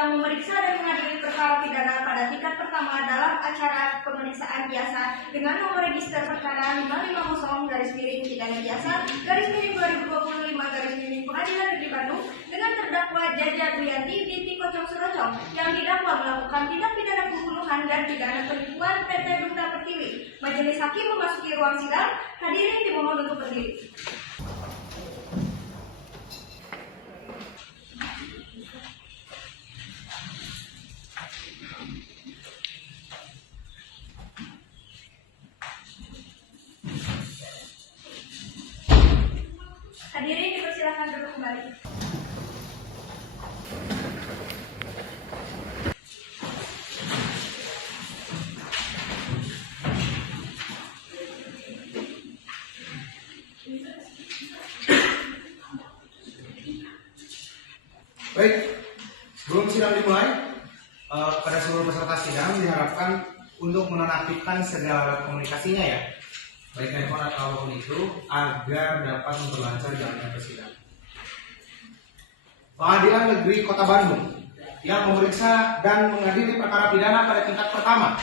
Yang memeriksa dan mengadili perkara pidana pada tingkat pertama dalam acara pemeriksaan biasa dengan nomor register perkara 550-pidana biasa /2025 Pengadilan Negeri Bandung dengan terdakwa Jaja Duyanti binti Kocok Surocong yang didakwa melakukan tindak pidana pembunuhan dan pidana penipuan PT Duta Pertiwi. Majelis Hakim memasuki ruang sidang. Hadirin dimohon untuk berdiri. Hadirin dipersilakan duduk kembali. Baik, sebelum sidang dimulai, pada seluruh peserta sidang diharapkan untuk menonaktifkan segala komunikasinya ya, baik handphone atau apapun itu, agar dapat memperlancar jalannya persidangan. Pengadilan Negeri Kota Bandung yang memeriksa dan mengadili perkara pidana pada tingkat pertama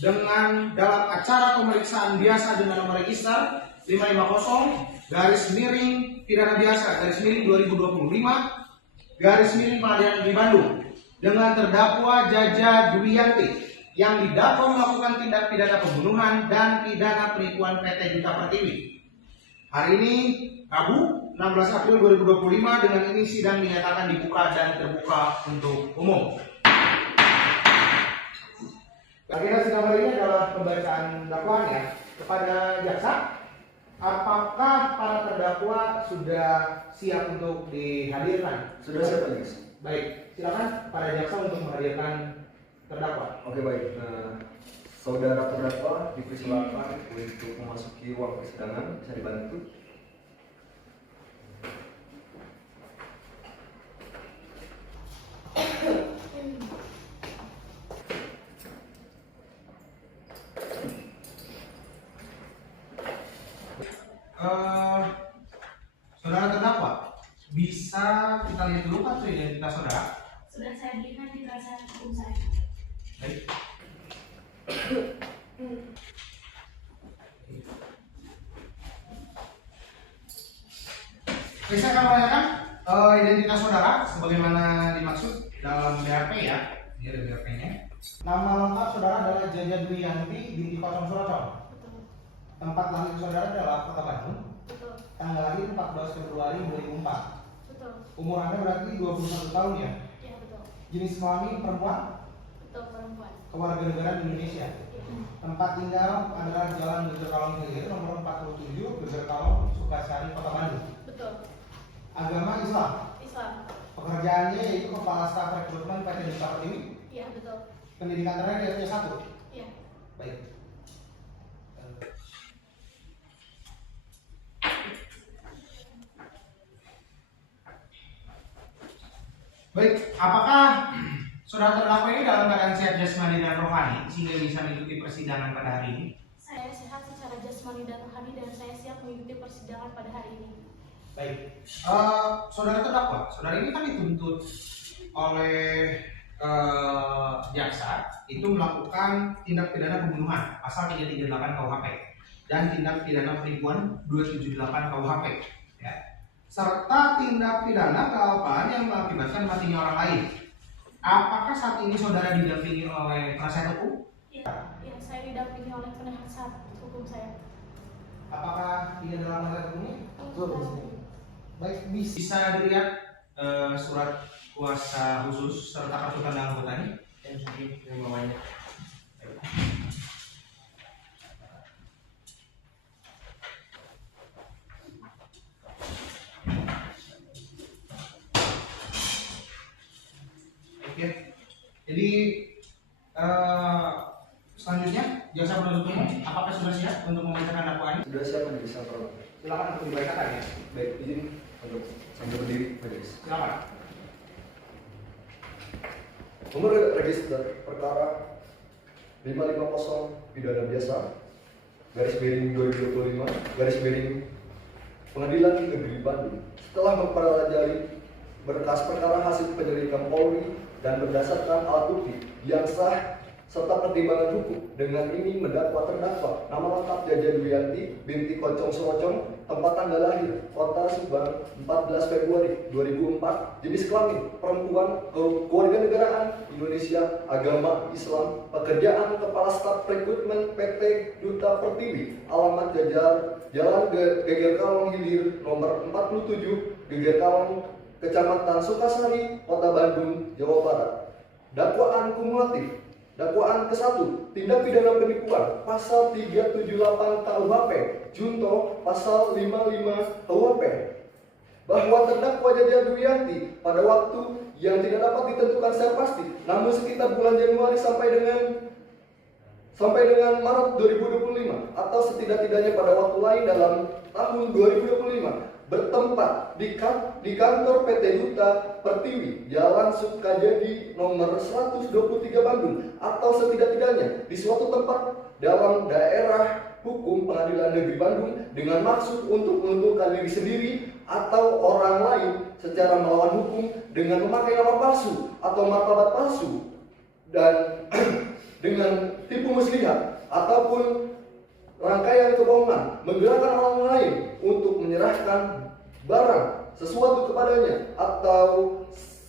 dengan dalam acara pemeriksaan biasa dengan nomor register 550-pidana biasa /2025 Pengadilan Negeri Bandung dengan terdakwa Jaja Duyanti yang didakwa melakukan tindak pidana pembunuhan dan pidana penipuan PT Duta Pertiwi. Hari ini Rabu 16 April 2025, dengan ini sidang dinyatakan dibuka dan terbuka untuk umum. Agenda sidang hari ini adalah pembacaan dakwaan ya kepada jaksa. Apakah para terdakwa sudah siap untuk dihadirkan? Sudah siap, Pak. Baik, silakan para jaksa untuk menghadirkan terdakwa. Oke, baik. Saudara terdakwa dipersilakan untuk memasuki ruang persidangan. Bisa dibantu. Saudara terdakwa, bisa kita lihat dulu kartu identitas saudara? Sudah saya berikan di perasaan hukum saya. Baik. Bisa akan menanyakan identitas saudara sebagaimana dimaksud dalam BAP ya. Ini ada BAP-nya. Nama lengkap saudara adalah Jaja Duyanti binti Kocok Surocong. Tempat lahir saudara adalah Kota Bandung. Betul. Tanggal lahir 14 Februari 2004. Betul. Umur Anda berarti 21 tahun ya? Ya, betul. Jenis kelamin perempuan? Betul, perempuan. Kewarganegaraan Indonesia. Ya. Tempat tinggal adalah Jalan Gegerkalong Hilir nomor 47, Gegerkalong, Sukasari, Kota Bandung. Betul. Agama Islam. Islam. Pekerjaannya yaitu Kepala Staf Rekrutmen PT Duta Pertiwi. Ya, betul. Pendidikan terakhir di S1. Ya. Baik. Baik, apakah saudara terdakwa ini dalam keadaan sehat jasmani dan rohani sehingga bisa mengikuti persidangan pada hari ini? Saya sehat secara jasmani dan rohani dan saya siap mengikuti persidangan pada hari ini. Baik, saudara terdakwa, saudara ini kan dituntut oleh jaksa itu melakukan tindak pidana pembunuhan pasal 338 KUHP dan tindak pidana penipuan 278 KUHP ya, serta tindak pidana kealpaan yang mengakibatkan matinya orang lain. Apakah saat ini saudara didampingi oleh penasihat hukum? Ya, saya didampingi oleh penasihat hukum saya. Apakah ini adalah penasihat hukumnya? Betul. Baik, bisa dilihat surat kuasa khusus serta kartu tanda anggotanya yang bawahnya. Oke, jadi selanjutnya jaksa penuntut umum, apakah sudah siap untuk membacakan dakwaan? Sudah siap, Majelis. Silakan untuk dibacakan ya. Baik, izin untuk sambil berdiri, Majelis. Silakan. Nomor register perkara 550 pidana biasa /2025 Pengadilan Negeri Bandung setelah mempelajari berkas perkara hasil penyelidikan Polri dan berdasarkan alat bukti yang sah serta pertimbangan hukum. Dengan ini mendakwa terdakwa nama lengkap Jaja Dwianti binti Kocong Sorocong, tempat tanggal lahir Kota Subang 14 Februari 2004, jenis kelamin perempuan, kewarganegaraan Indonesia, agama Islam, pekerjaan kepala staf rekrutmen PT Duta Pertiwi, alamat Jalan Geger Kalong Hilir nomor 47 Geger Kalong, Kecamatan Sukasari, Kota Bandung, Jawa Barat. Dakwaan kumulatif. Dakwaan ke-1, tindak pidana penipuan, pasal 378 KUHP, junto pasal 55 KUHP. Bahwa terdakwa Jaja Dwianti pada waktu yang tidak dapat ditentukan secara pasti, namun sekitar bulan Januari sampai dengan Maret 2025 atau setidak-tidaknya pada waktu lain dalam tahun 2025 bertempat di kantor PT Duta Pertiwi, Jalan Sukajadi nomor 123 Bandung, atau setidak-tidaknya di suatu tempat dalam daerah hukum Pengadilan Negeri Bandung dengan maksud untuk menguntungkan diri sendiri atau orang lain secara melawan hukum dengan memakai nama palsu atau martabat palsu dan dengan tipu muslihat ataupun rangkaian kebohongan, menggerakkan orang lain untuk menyerahkan barang sesuatu kepadanya atau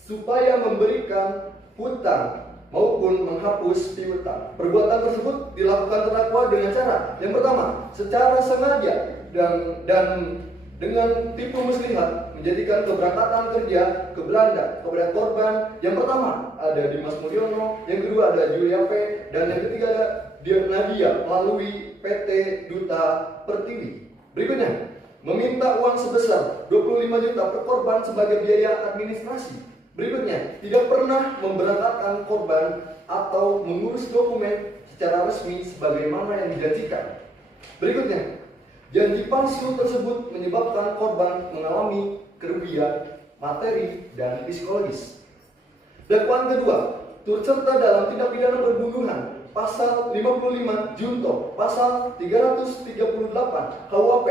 supaya memberikan hutang maupun menghapus piutang. Perbuatan tersebut dilakukan terdakwa dengan cara yang pertama, secara sengaja dan dengan tipu muslihat menjadikan keberangkatan kerja ke Belanda kepada korban. Yang pertama ada Dimas Mulyono, yang kedua ada Julia P, dan yang ketiga ada Nadia melalui PT Duta Pertiwi. Berikutnya, meminta uang sebesar 25 juta per korban sebagai biaya administrasi. Berikutnya, tidak pernah memberangkatkan korban atau mengurus dokumen secara resmi sebagaimana yang dijanjikan. Berikutnya, janji palsu tersebut menyebabkan korban mengalami kerugian materi dan psikologis. Dakwaan kedua, turut serta dalam tindak pidana pembunuhan, pasal 55 junto, pasal 338 KUHP,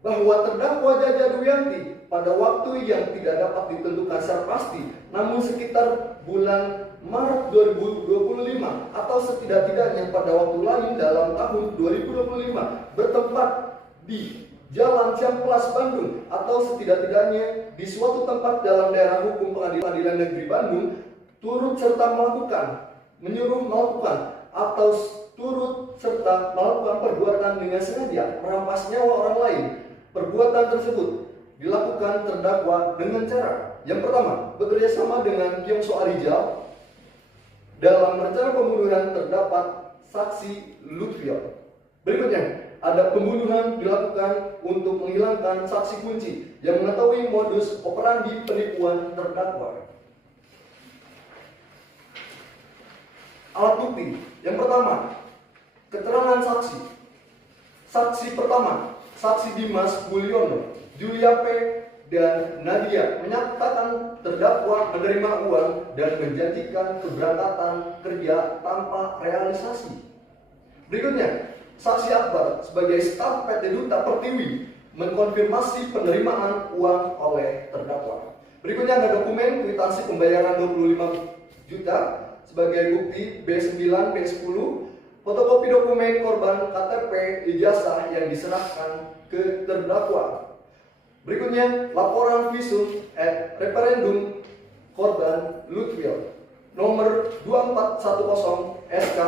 bahwa terdakwa Jaja Dwianti pada waktu yang tidak dapat ditentukan secara pasti, namun sekitar bulan Maret 2025 atau setidak-tidaknya pada waktu lain dalam tahun 2025 bertempat di Jalan Ciamplas Bandung atau setidak-tidaknya di suatu tempat dalam daerah hukum Pengadilan Negeri Bandung, turut serta menyuruh melakukan atau turut serta melakukan perbuatan dengan sengaja merampas nyawa orang lain. Perbuatan tersebut dilakukan terdakwa dengan cara yang pertama, bekerja sama dengan Kyongso Arijal. Dalam rencana pembunuhan terdapat saksi Lutfio. Berikutnya, ada pembunuhan dilakukan untuk menghilangkan saksi kunci yang mengetahui modus operandi penipuan terdakwa. Alat bukti yang pertama, keterangan saksi. Saksi pertama, saksi Dimas Mulyono, Julia P, dan Nadia menyatakan terdakwa menerima uang dan menjanjikan keberangkatan kerja tanpa realisasi. Berikutnya, saksi Akbar sebagai staf PT Duta Pertiwi mengkonfirmasi penerimaan uang oleh terdakwa. Berikutnya ada dokumen kwitansi pembayaran 25 juta sebagai bukti B9, B10, fotokopi dokumen korban KTP, ijazah yang diserahkan ke terdakwa. Berikutnya, laporan visum et referendum korban Lutfio nomor 2410 SK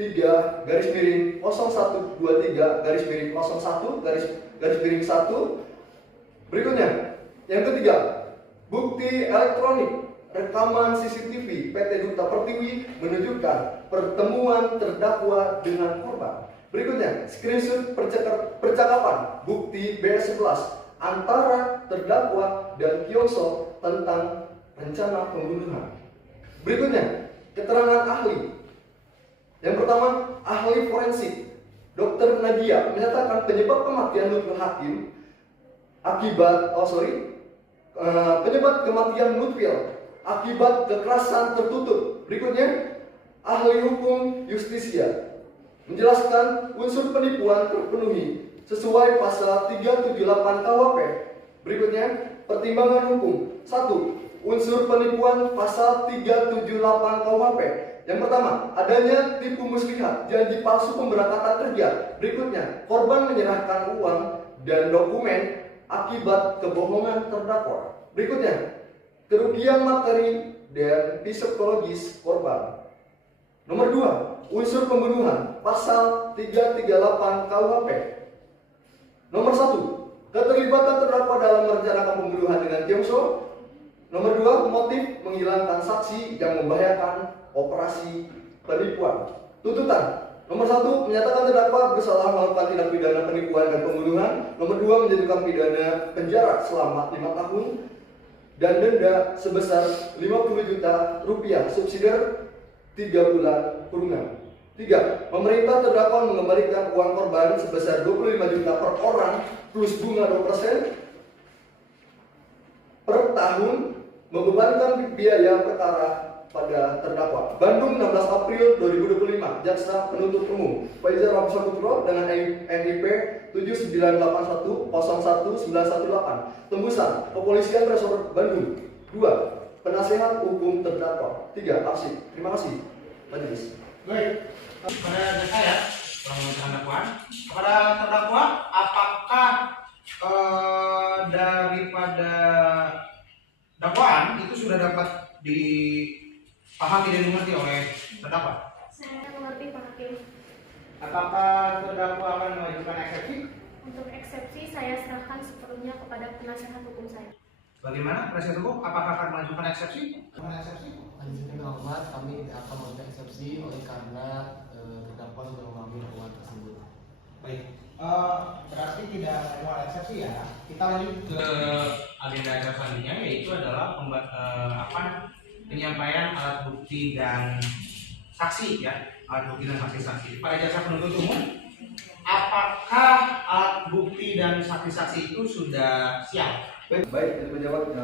3/0123/01/1 Berikutnya, yang ketiga, bukti elektronik rekaman CCTV PT Duta Pertiwi menunjukkan pertemuan terdakwa dengan korban. Berikutnya, screenshot percakapan bukti B11 antara terdakwa dan Kyongso tentang rencana pembunuhan. Berikutnya, keterangan ahli. Yang pertama, ahli forensik Dr. Nadia menyatakan penyebab kematian Lutfi Hakim penyebab kematian Lutfi akibat kekerasan tertutup. Berikutnya, ahli hukum Justisia menjelaskan unsur penipuan terpenuhi sesuai pasal 378 KUHP. Berikutnya, pertimbangan hukum. 1. unsur penipuan pasal 378 KUHP. Yang pertama, adanya tipu muslihat, janji palsu pemberangkatan kerja. Berikutnya, korban menyerahkan uang dan dokumen akibat kebohongan terdakwa. Berikutnya, kerugian materi dan psikologis korban. Nomor 2, unsur pembunuhan pasal 338 KUHP. Nomor 1, keterlibatan terdakwa dalam merencanakan pembunuhan dengan Tiongso. Nomor 2, motif menghilangkan saksi yang membahayakan operasi penipuan. Tuntutan. Nomor 1, menyatakan terdakwa bersalah melakukan tindak pidana penipuan dan pembunuhan. Nomor 2, menjatuhkan pidana penjara selama 5 tahun dan denda sebesar 50 juta rupiah subsidiar 3 bulan kurungan. 3. Pemerintah terdakwa mengembalikan uang korban sebesar 25 juta per orang plus bunga 2% per tahun, membebankan biaya perkara pada terdakwa. Bandung 16 April 2025. Jaksa Penuntut Umum Faizal Ramsya Putro dengan NIP 7981011918. Tembusan Kepolisian Resor Bandung. 2. Penasehat hukum terdakwa. 3. Arsip. Terima kasih. Majelis. Baik, kepada saya, kepada terdakwa, apakah daripada dakwaan itu sudah dapat dipahami dan dimengerti oleh terdakwa? Saya mengerti Pak Hakim. Apakah terdakwa akan mengajukan eksepsi? Untuk eksepsi saya serahkan sepenuhnya kepada penasehat hukum saya. Bagaimana penasihat hukum? Apakah akan mengajukan eksepsi? Izin hormat, kami tidak akan mengajukan eksepsi oleh karena terdakwa sudah mengambil uang tersebut. Baik, berarti tidak mengajukan eksepsi ya. Kita lanjut ke agenda acara selanjutnya, yaitu adalah penyampaian alat bukti dan saksi ya, alat bukti dan saksi-saksi. Pada jaksa penuntut umum, apakah alat bukti dan saksi-saksi itu sudah siap? Baik, itu menjawab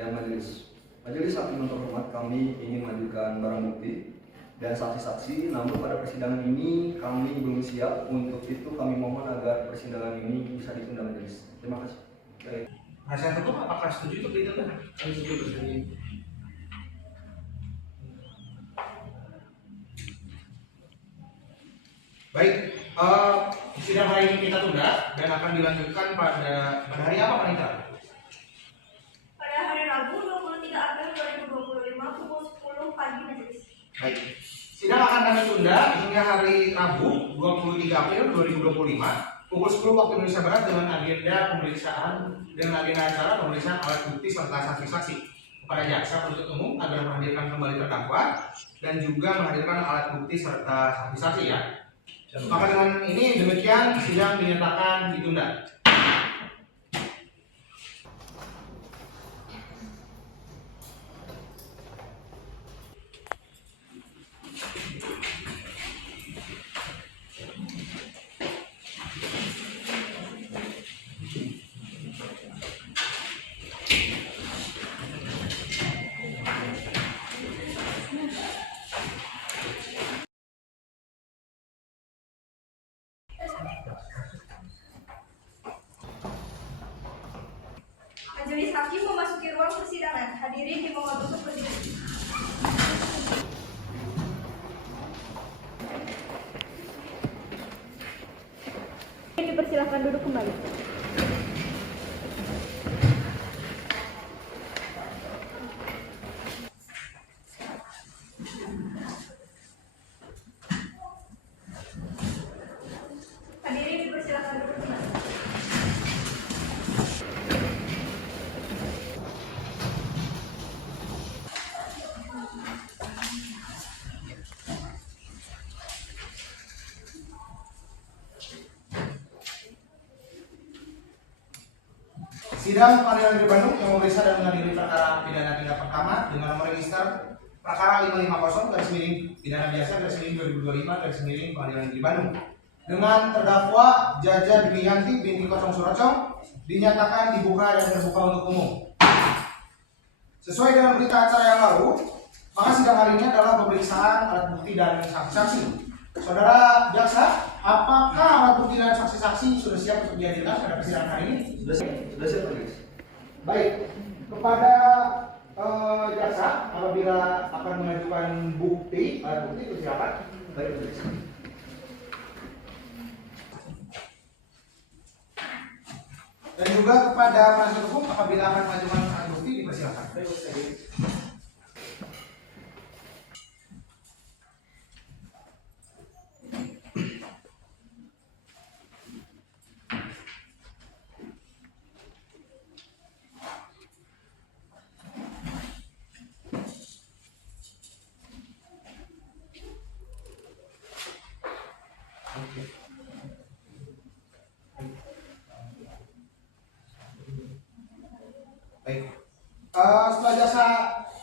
yang majelis. Majelis hakim yang terhormat, kami ingin mengajukan barang bukti dan saksi-saksi, namun pada persidangan ini kami belum siap. Untuk itu kami mohon agar persidangan ini bisa ditunda majelis. Terima kasih. Baik. Penasihat hukum apakah setuju untuk ditunda? Kami setuju bersedia. Baik, sidang hari ini kita tunda dan akan dilanjutkan pada hari apa Panita? Pada hari Rabu 23 April 2025 pukul 10 pagi majelis. Baik, sidang akan kami tunda hingga hari Rabu 23 April 2025 pukul 10 waktu Indonesia Barat dengan agenda acara pemeriksaan alat bukti serta saksi-saksi kepada jaksa penuntut umum agar menghadirkan kembali terdakwa dan juga menghadirkan alat bukti serta saksi-saksi ya. Maka dengan ini demikian sidang dinyatakan ditunda. Majelis hakim memasuki ruang persidangan. Hadirin dimohon untuk berdiri. Dipersilakan duduk kembali. Hadirin dipersilakan duduk kembali. Sidang Pengadilan Negeri Bandung yang memeriksa dan mengadili perkara pidana tingkat pertama dengan nomor register perkara 550 pidana biasa 2025 Pengadilan Negeri Bandung dengan terdakwa Jaja Dwiyanti binti Kocong Surocong dinyatakan dibuka dan terbuka untuk umum. Sesuai dengan berita acara yang lalu, maka sidang hari ini adalah pemeriksaan alat bukti dan saksi-saksi. Saudara jaksa, apakah alat bukti dan saksi-saksi sudah siap untuk dihadirkan pada persidangan hari ini? Sudah siap majelis. Baik, kepada jaksa apabila akan mengajukan bukti, alat bukti itu silakan. Baik, majelis. Dan juga kepada penasihat hukum apabila akan mengajukan alat bukti dipersilakan. Baik. Setelah jasa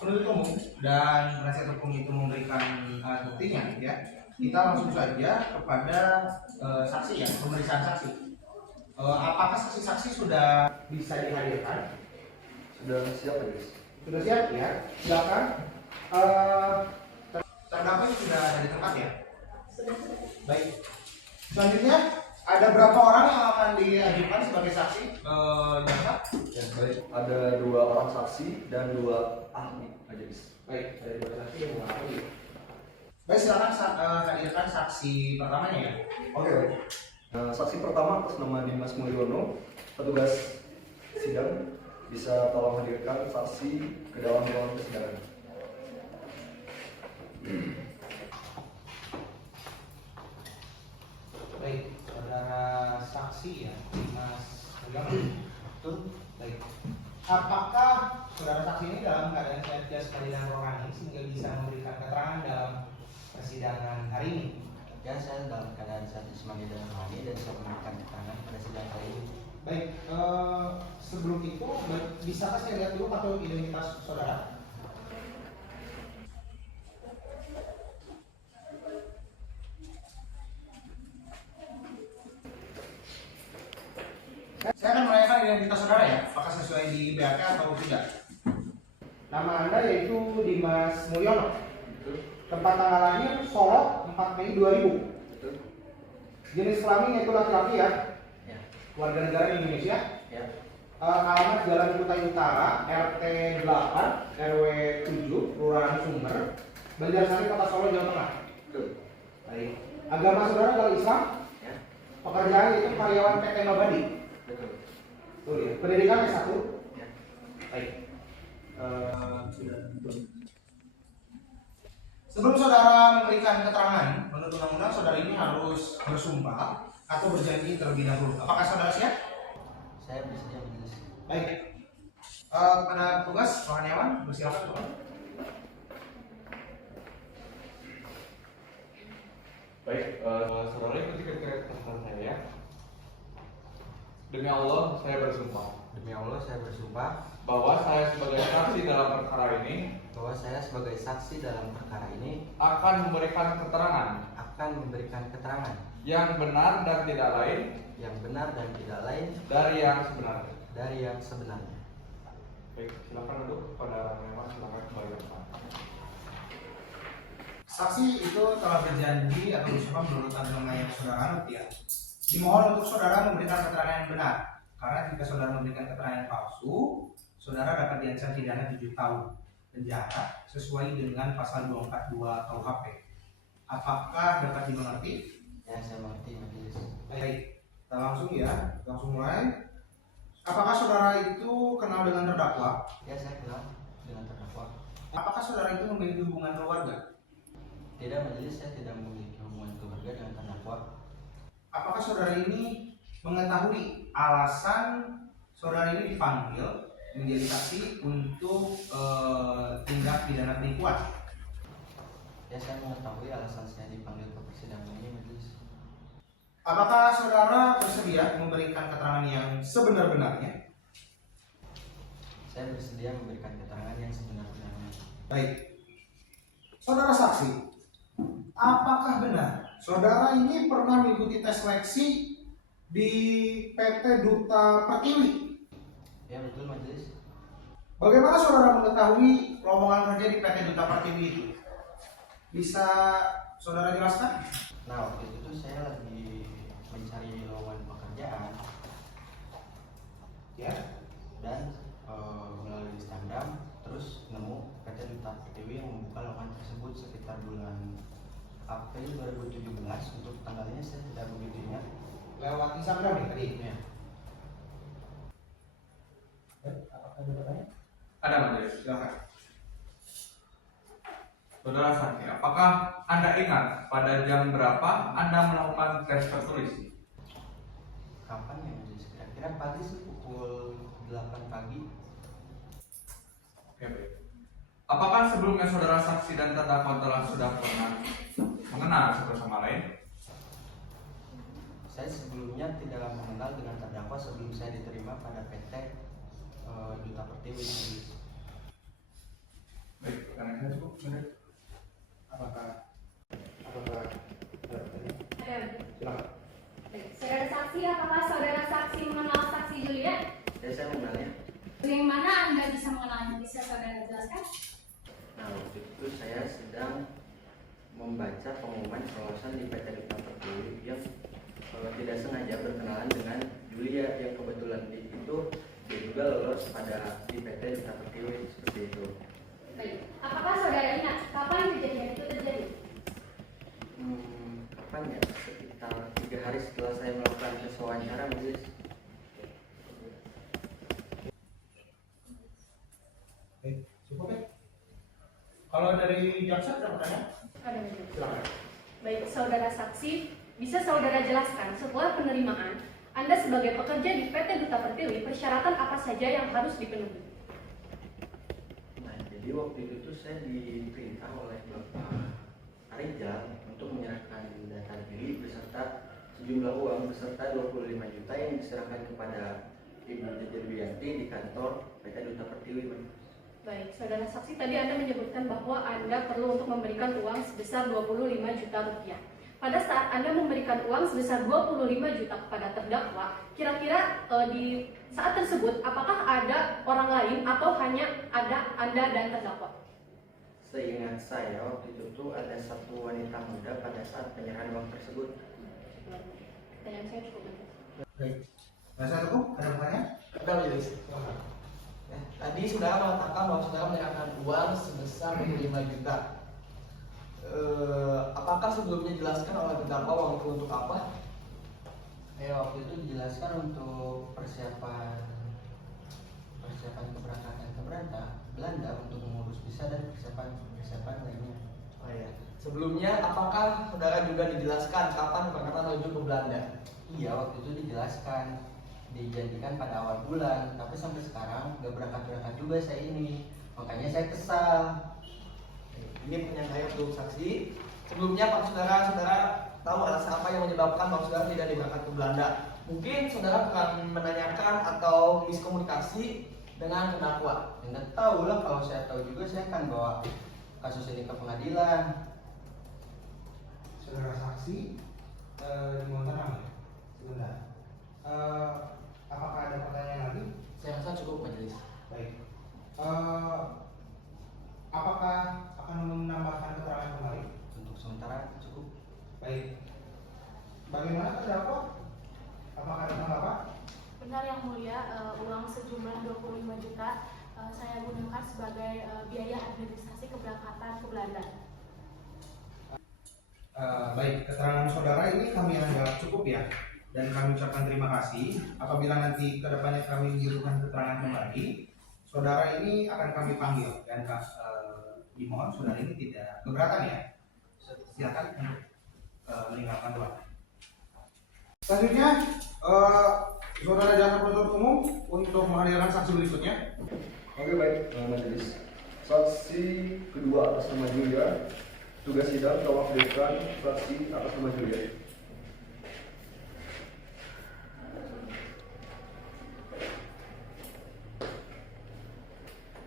penuntut umum dan penasihat hukum itu memberikan alat buktinya, ya, kita langsung saja kepada saksi, ya, pemeriksaan saksi. Apakah saksi-saksi sudah bisa dihadirkan? Sudah siap, majelis. Sudah siap, ya? Silakan. Terdakwa sudah ada di tempat, ya? Baik. Selanjutnya ada berapa orang yang akan diajukan sebagai saksi? Jaksa? Ya, baik. Ada 2 orang saksi dan 2 ahli, majelis. Baik, ada 2 saksi yang ahli. Baik, silakan hadirkan saksi pertamanya, ya. Oke, baik. Saksi pertama atas nama Dimas Mulyono, petugas sidang, bisa tolong hadirkan saksi ke dalam ruangan persidangan. Baik, saudara saksi, ya, Mas Mulyono. Betul. Baik. Apakah saudara saksi ini dalam keadaan sehat sekali dan rohani sehingga bisa memberikan keterangan dalam persidangan hari ini? Ya, saya dalam keadaan sehat jasmani dan rohani dan saya memberikan keterangan pada sidang hari ini. Baik, sebelum itu, bisakah saya lihat dulu kartu identitas saudara? Saya akan menanyakan identitas saudara, ya, apakah sesuai di BAK atau tidak. Nama Anda yaitu Dimas Mulyono. Tempat tanggal lahir Solo 4 Mei 2000. Jenis kelamin yaitu laki-laki, ya. Ya, Warga negara Indonesia. ya, Alamat Jalan Kutai Utara, RT 8, RW 7, Kelurahan Sumber, Banjarsari, Kota Solo, Jawa Tengah. Betul. Baik. Agama saudara adalah Islam. ya, Pekerjaan yaitu karyawan PT Nobadi. Betul. Betul, ya. Pendidikan S1. ya. Baik. Sebelum saudara memberikan keterangan menurut undang-undang, saudara ini harus bersumpah atau berjanji terlebih dahulu. Apakah saudara siap? Saya bersedia majelis. Baik. Kepada petugas rohaniawan, bersilakan, Tuhan. Baik, saudara ikuti keterangan saya. Demi Allah, saya bersumpah Demi Allah, saya bersumpah bahwa saya sebagai saksi dalam perkara ini bahwa saya sebagai saksi dalam perkara ini akan memberikan keterangan akan memberikan keterangan yang benar dan tidak lain yang benar dan tidak lain dari yang sebenarnya. dari yang sebenarnya. Baik, silakan duduk pada rohaniawan, silakan kembali ke tempat. Saksi itu telah berjanji atau bersumpah menurut agama yang saudara anut, ya. Dimohon untuk saudara memberikan keterangan yang benar, karena jika saudara memberikan keterangan yang palsu, saudara dapat diancam pidana 7 tahun penjara sesuai dengan pasal 242 KUHP. Apakah dapat dimengerti? Ya, saya mengerti majelis. Baik, kita langsung mulai. Apakah saudara itu kenal dengan terdakwa? Ya, saya kenal dengan terdakwa. Apakah saudara itu memiliki hubungan keluarga? Tidak majelis, saya tidak memiliki hubungan keluarga dengan terdakwa. Apakah saudara ini mengetahui alasan saudara ini dipanggil menjadi saksi untuk tindak pidana penipuan? Ya, saya mengetahui alasan saya dipanggil ke persidangan ini majelis. Apakah saudara bersedia memberikan keterangan yang sebenar-benarnya? Saya bersedia memberikan keterangan yang sebenar-benarnya. Baik. Saudara saksi, apakah benar saudara ini pernah mengikuti tes seleksi di PT Duta Pertiwi? Ya, betul majelis. Bagaimana saudara mengetahui lowongan kerja di PT Duta Pertiwi itu? Bisa saudara jelaskan? Nah, waktu itu tuh saya lagi mencari lowongan pekerjaan Ya. dan melalui Instagram terus nemu PT Duta Pertiwi yang membuka lowongan tersebut sekitar bulan April 2017. Untuk tanggalnya saya tidak begitu ingat. Lewat Instagram nih tadi. Ya. Apakah ada pertanyaan? Ada Majelis, silakan. Saudara saksi, apakah Anda ingat pada jam berapa Anda melakukan tes tertulis? Kapan ya Majelis? Kira-kira pagi sih, pukul 8 pagi. Oke, baik. Apakah sebelumnya saudara saksi dan terdakwa sudah pernah mengenal satu sama lain? Saya sebelumnya tidak mengenal dengan terdakwa sebelum saya diterima pada PT Duta Pertiwi. Baik, karena saya cukup benar. Apakah ada pertanyaan? Silakan. Baik, saudara saksi, apakah saudara saksi mengenal saksi Julia? Ya, saya mengenalnya. Yang mana Anda bisa mengenalnya? Bisa saudara jelaskan? Nah, waktu itu saya sedang membaca pengumuman pengawasan di PT Duta Pertiwi yang tidak sengaja berkenalan dengan Julia yang kebetulan itu dia juga lolos pada di PT Duta Pertiwi seperti itu. Baik, apakah saudara ingat kapan kejadian itu terjadi? Kapan ya? Sekitar 3 hari setelah saya melakukan tes wawancara, Majelis. Oke, cukup ya? Kalau dari jaksa ada pertanyaan? Ada betul. Silakan. Baik, saudara saksi, bisa saudara jelaskan setelah penerimaan Anda sebagai pekerja di PT Duta Pertiwi, persyaratan apa saja yang harus dipenuhi? Nah, jadi waktu itu tuh saya diperintah oleh Bapak Arijal untuk menyerahkan data diri beserta sejumlah uang beserta 25 juta yang diserahkan kepada Ibu Jaja Wiyanti di kantor PT Duta Pertiwi. Baik, saudara saksi, tadi Anda menyebutkan bahwa Anda perlu untuk memberikan uang sebesar 25 juta rupiah. Pada saat Anda memberikan uang sebesar 25 juta kepada terdakwa, kira-kira di saat tersebut apakah ada orang lain atau hanya ada Anda dan terdakwa? Seingat saya waktu itu tuh ada satu wanita muda pada saat penyerahan uang tersebut. Pertanyaan saya cukup benar. Baik. Jaksa cukup? Ada pertanyaan? Ada Majelis. Silakan. Ya, tadi saudara mengatakan bahwa saudara menyerahkan uang sebesar 25 juta. Apakah sebelumnya dijelaskan oleh terdakwa uang itu untuk apa? Ya, waktu itu dijelaskan untuk persiapan keberangkatan ke Belanda untuk mengurus visa dan persiapan lainnya. Oh ya. Sebelumnya apakah saudara juga dijelaskan kapan keberangkatan menuju ke Belanda? Iya, waktu itu dijelaskan, dijanjikan pada awal bulan, tapi sampai sekarang nggak berangkat juga saya ini, makanya saya kesal. Ini pertanyaan saya untuk saksi. Sebelumnya Pak saudara tahu alasan apa yang menyebabkan Pak saudara tidak diberangkat ke Belanda? Mungkin saudara akan menanyakan atau miskomunikasi dengan terdakwa. Nggak tahu lah, kalau saya tahu juga saya akan bawa kasus ini ke pengadilan. Saudara saksi, dimohon tenang ya. Sebentar. Apakah ada pertanyaan lagi? Saya rasa cukup Majelis. Baik. Apakah akan menambahkan keterangan kembali? Untuk sementara cukup. Baik. Bagaimana terdakwa? Apakah ada tanggapan? Benar yang mulia, uang sejumlah 25 juta saya gunakan sebagai biaya administrasi keberangkatan ke Belanda. Baik, keterangan saudara ini kami anggap cukup ya, dan kami ucapkan terima kasih. Apabila nanti kedepannya kami membutuhkan keterangan kembali, saudara ini akan kami panggil dan dimohon saudara ini tidak keberatan ya. Silakan untuk meninggalkan ruangan. Selanjutnya, saudara jaksa penuntut umum untuk menghadirkan saksi berikutnya. Oke, baik, Majelis. Saksi kedua atas nama Julia. Tugas sidang tolong hadirkan saksi atas nama Julia.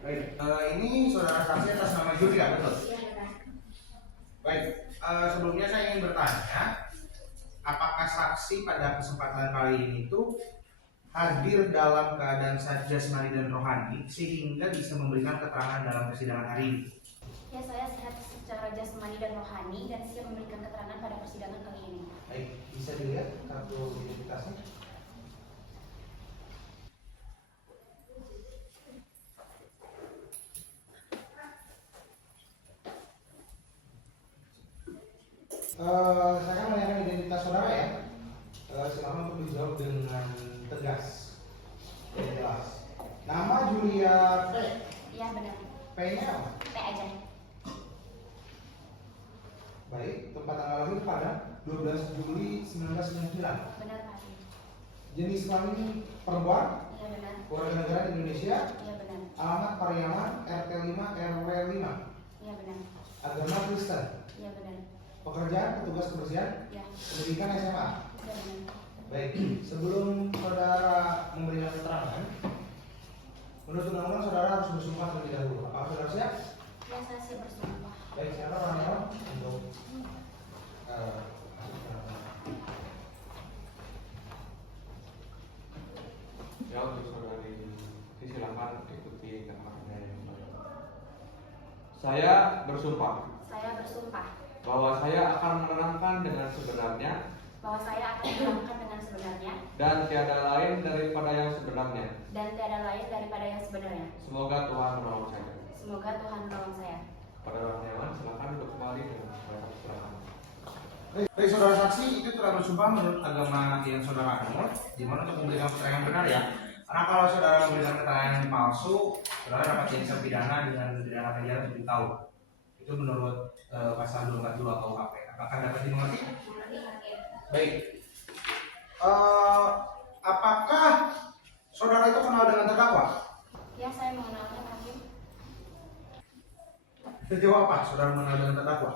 Baik, ini saudara saksi atas nama Julia, betul? Iya, benar. Baik, sebelumnya saya ingin bertanya, apakah saksi pada kesempatan kali ini itu hadir dalam keadaan sehat jasmani dan rohani sehingga bisa memberikan keterangan dalam persidangan hari ini? Ya, saya sehat secara jasmani dan rohani dan siap memberikan keterangan pada persidangan kali ini. Baik, bisa dilihat kartu identitasnya? Saya akan menanyakan identitas saudara ya. Silakan untuk dijawab dengan tegas dan jelas. Nama Julia P. Iya benar. P-nya apa? P aja. Baik, tempat tanggal lahir pada 12 Juli 1999. Benar Pak Hakim. Jenis kelamin perempuan, Iya benar. warga negara Indonesia, Iya benar. alamat Pariaman, RT 5 RW 5, Iya benar. agama Kristen, Iya benar. pekerjaan petugas kebersihan, Iya. pendidikan SMA. Iya benar. Baik, sebelum saudara memberikan keterangan, menurut undang-undang saudara harus bersumpah terlebih dahulu. Apakah saudara siap? Ya saya sih bersumpah. Baik, siapa orang-orang untuk Ya, untuk saudari silakan ikuti keterangannya yang baik. Saya bersumpah Saya bersumpah bahwa saya akan menerangkan dengan sebenarnya bahwa saya akan menerangkan dengan sebenarnya dan tiada lain daripada yang sebenarnya. dan tiada lain daripada yang sebenarnya. Semoga Tuhan menolong saya. Semoga Tuhan menolong saya. Pada orang nyaman, silakan duduk kembali dengan keterangan. Baik, saudara saksi itu telah bersumpah menurut agama yang saudara anut, di mana untuk memberikan keterangan benar ya. Karena kalau saudara memberikan keterangan yang palsu, saudara dapat diancam pidana dengan pidana penjara 7 tahun. Itu menurut pasal 242 KUHP. Apakah dapat dimengerti? Mengerti Hakim? Baik. Apakah saudara itu kenal dengan terdakwa? Ya saya mengenalnya Hakim. Sejauh apa saudara mengenal dengan terdakwa?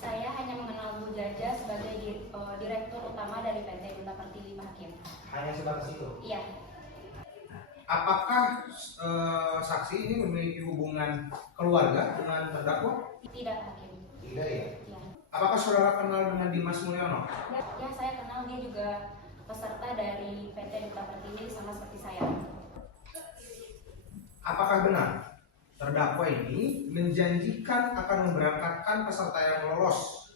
Saya hanya mengenal Bu Jaja sebagai direktur utama dari PT Duta Pertiwi Pak Hakim. Hanya sebatas itu. Iya. Apakah saksi ini memiliki hubungan keluarga dengan terdakwa? Tidak Hakim. Tidak ya. Ya. Apakah saudara kenal dengan Dimas Mulyono? Ya saya kenal dia juga peserta dari PT Duta Pertiwi sama seperti saya. Apakah benar terdakwa ini menjanjikan akan memberangkatkan peserta yang lolos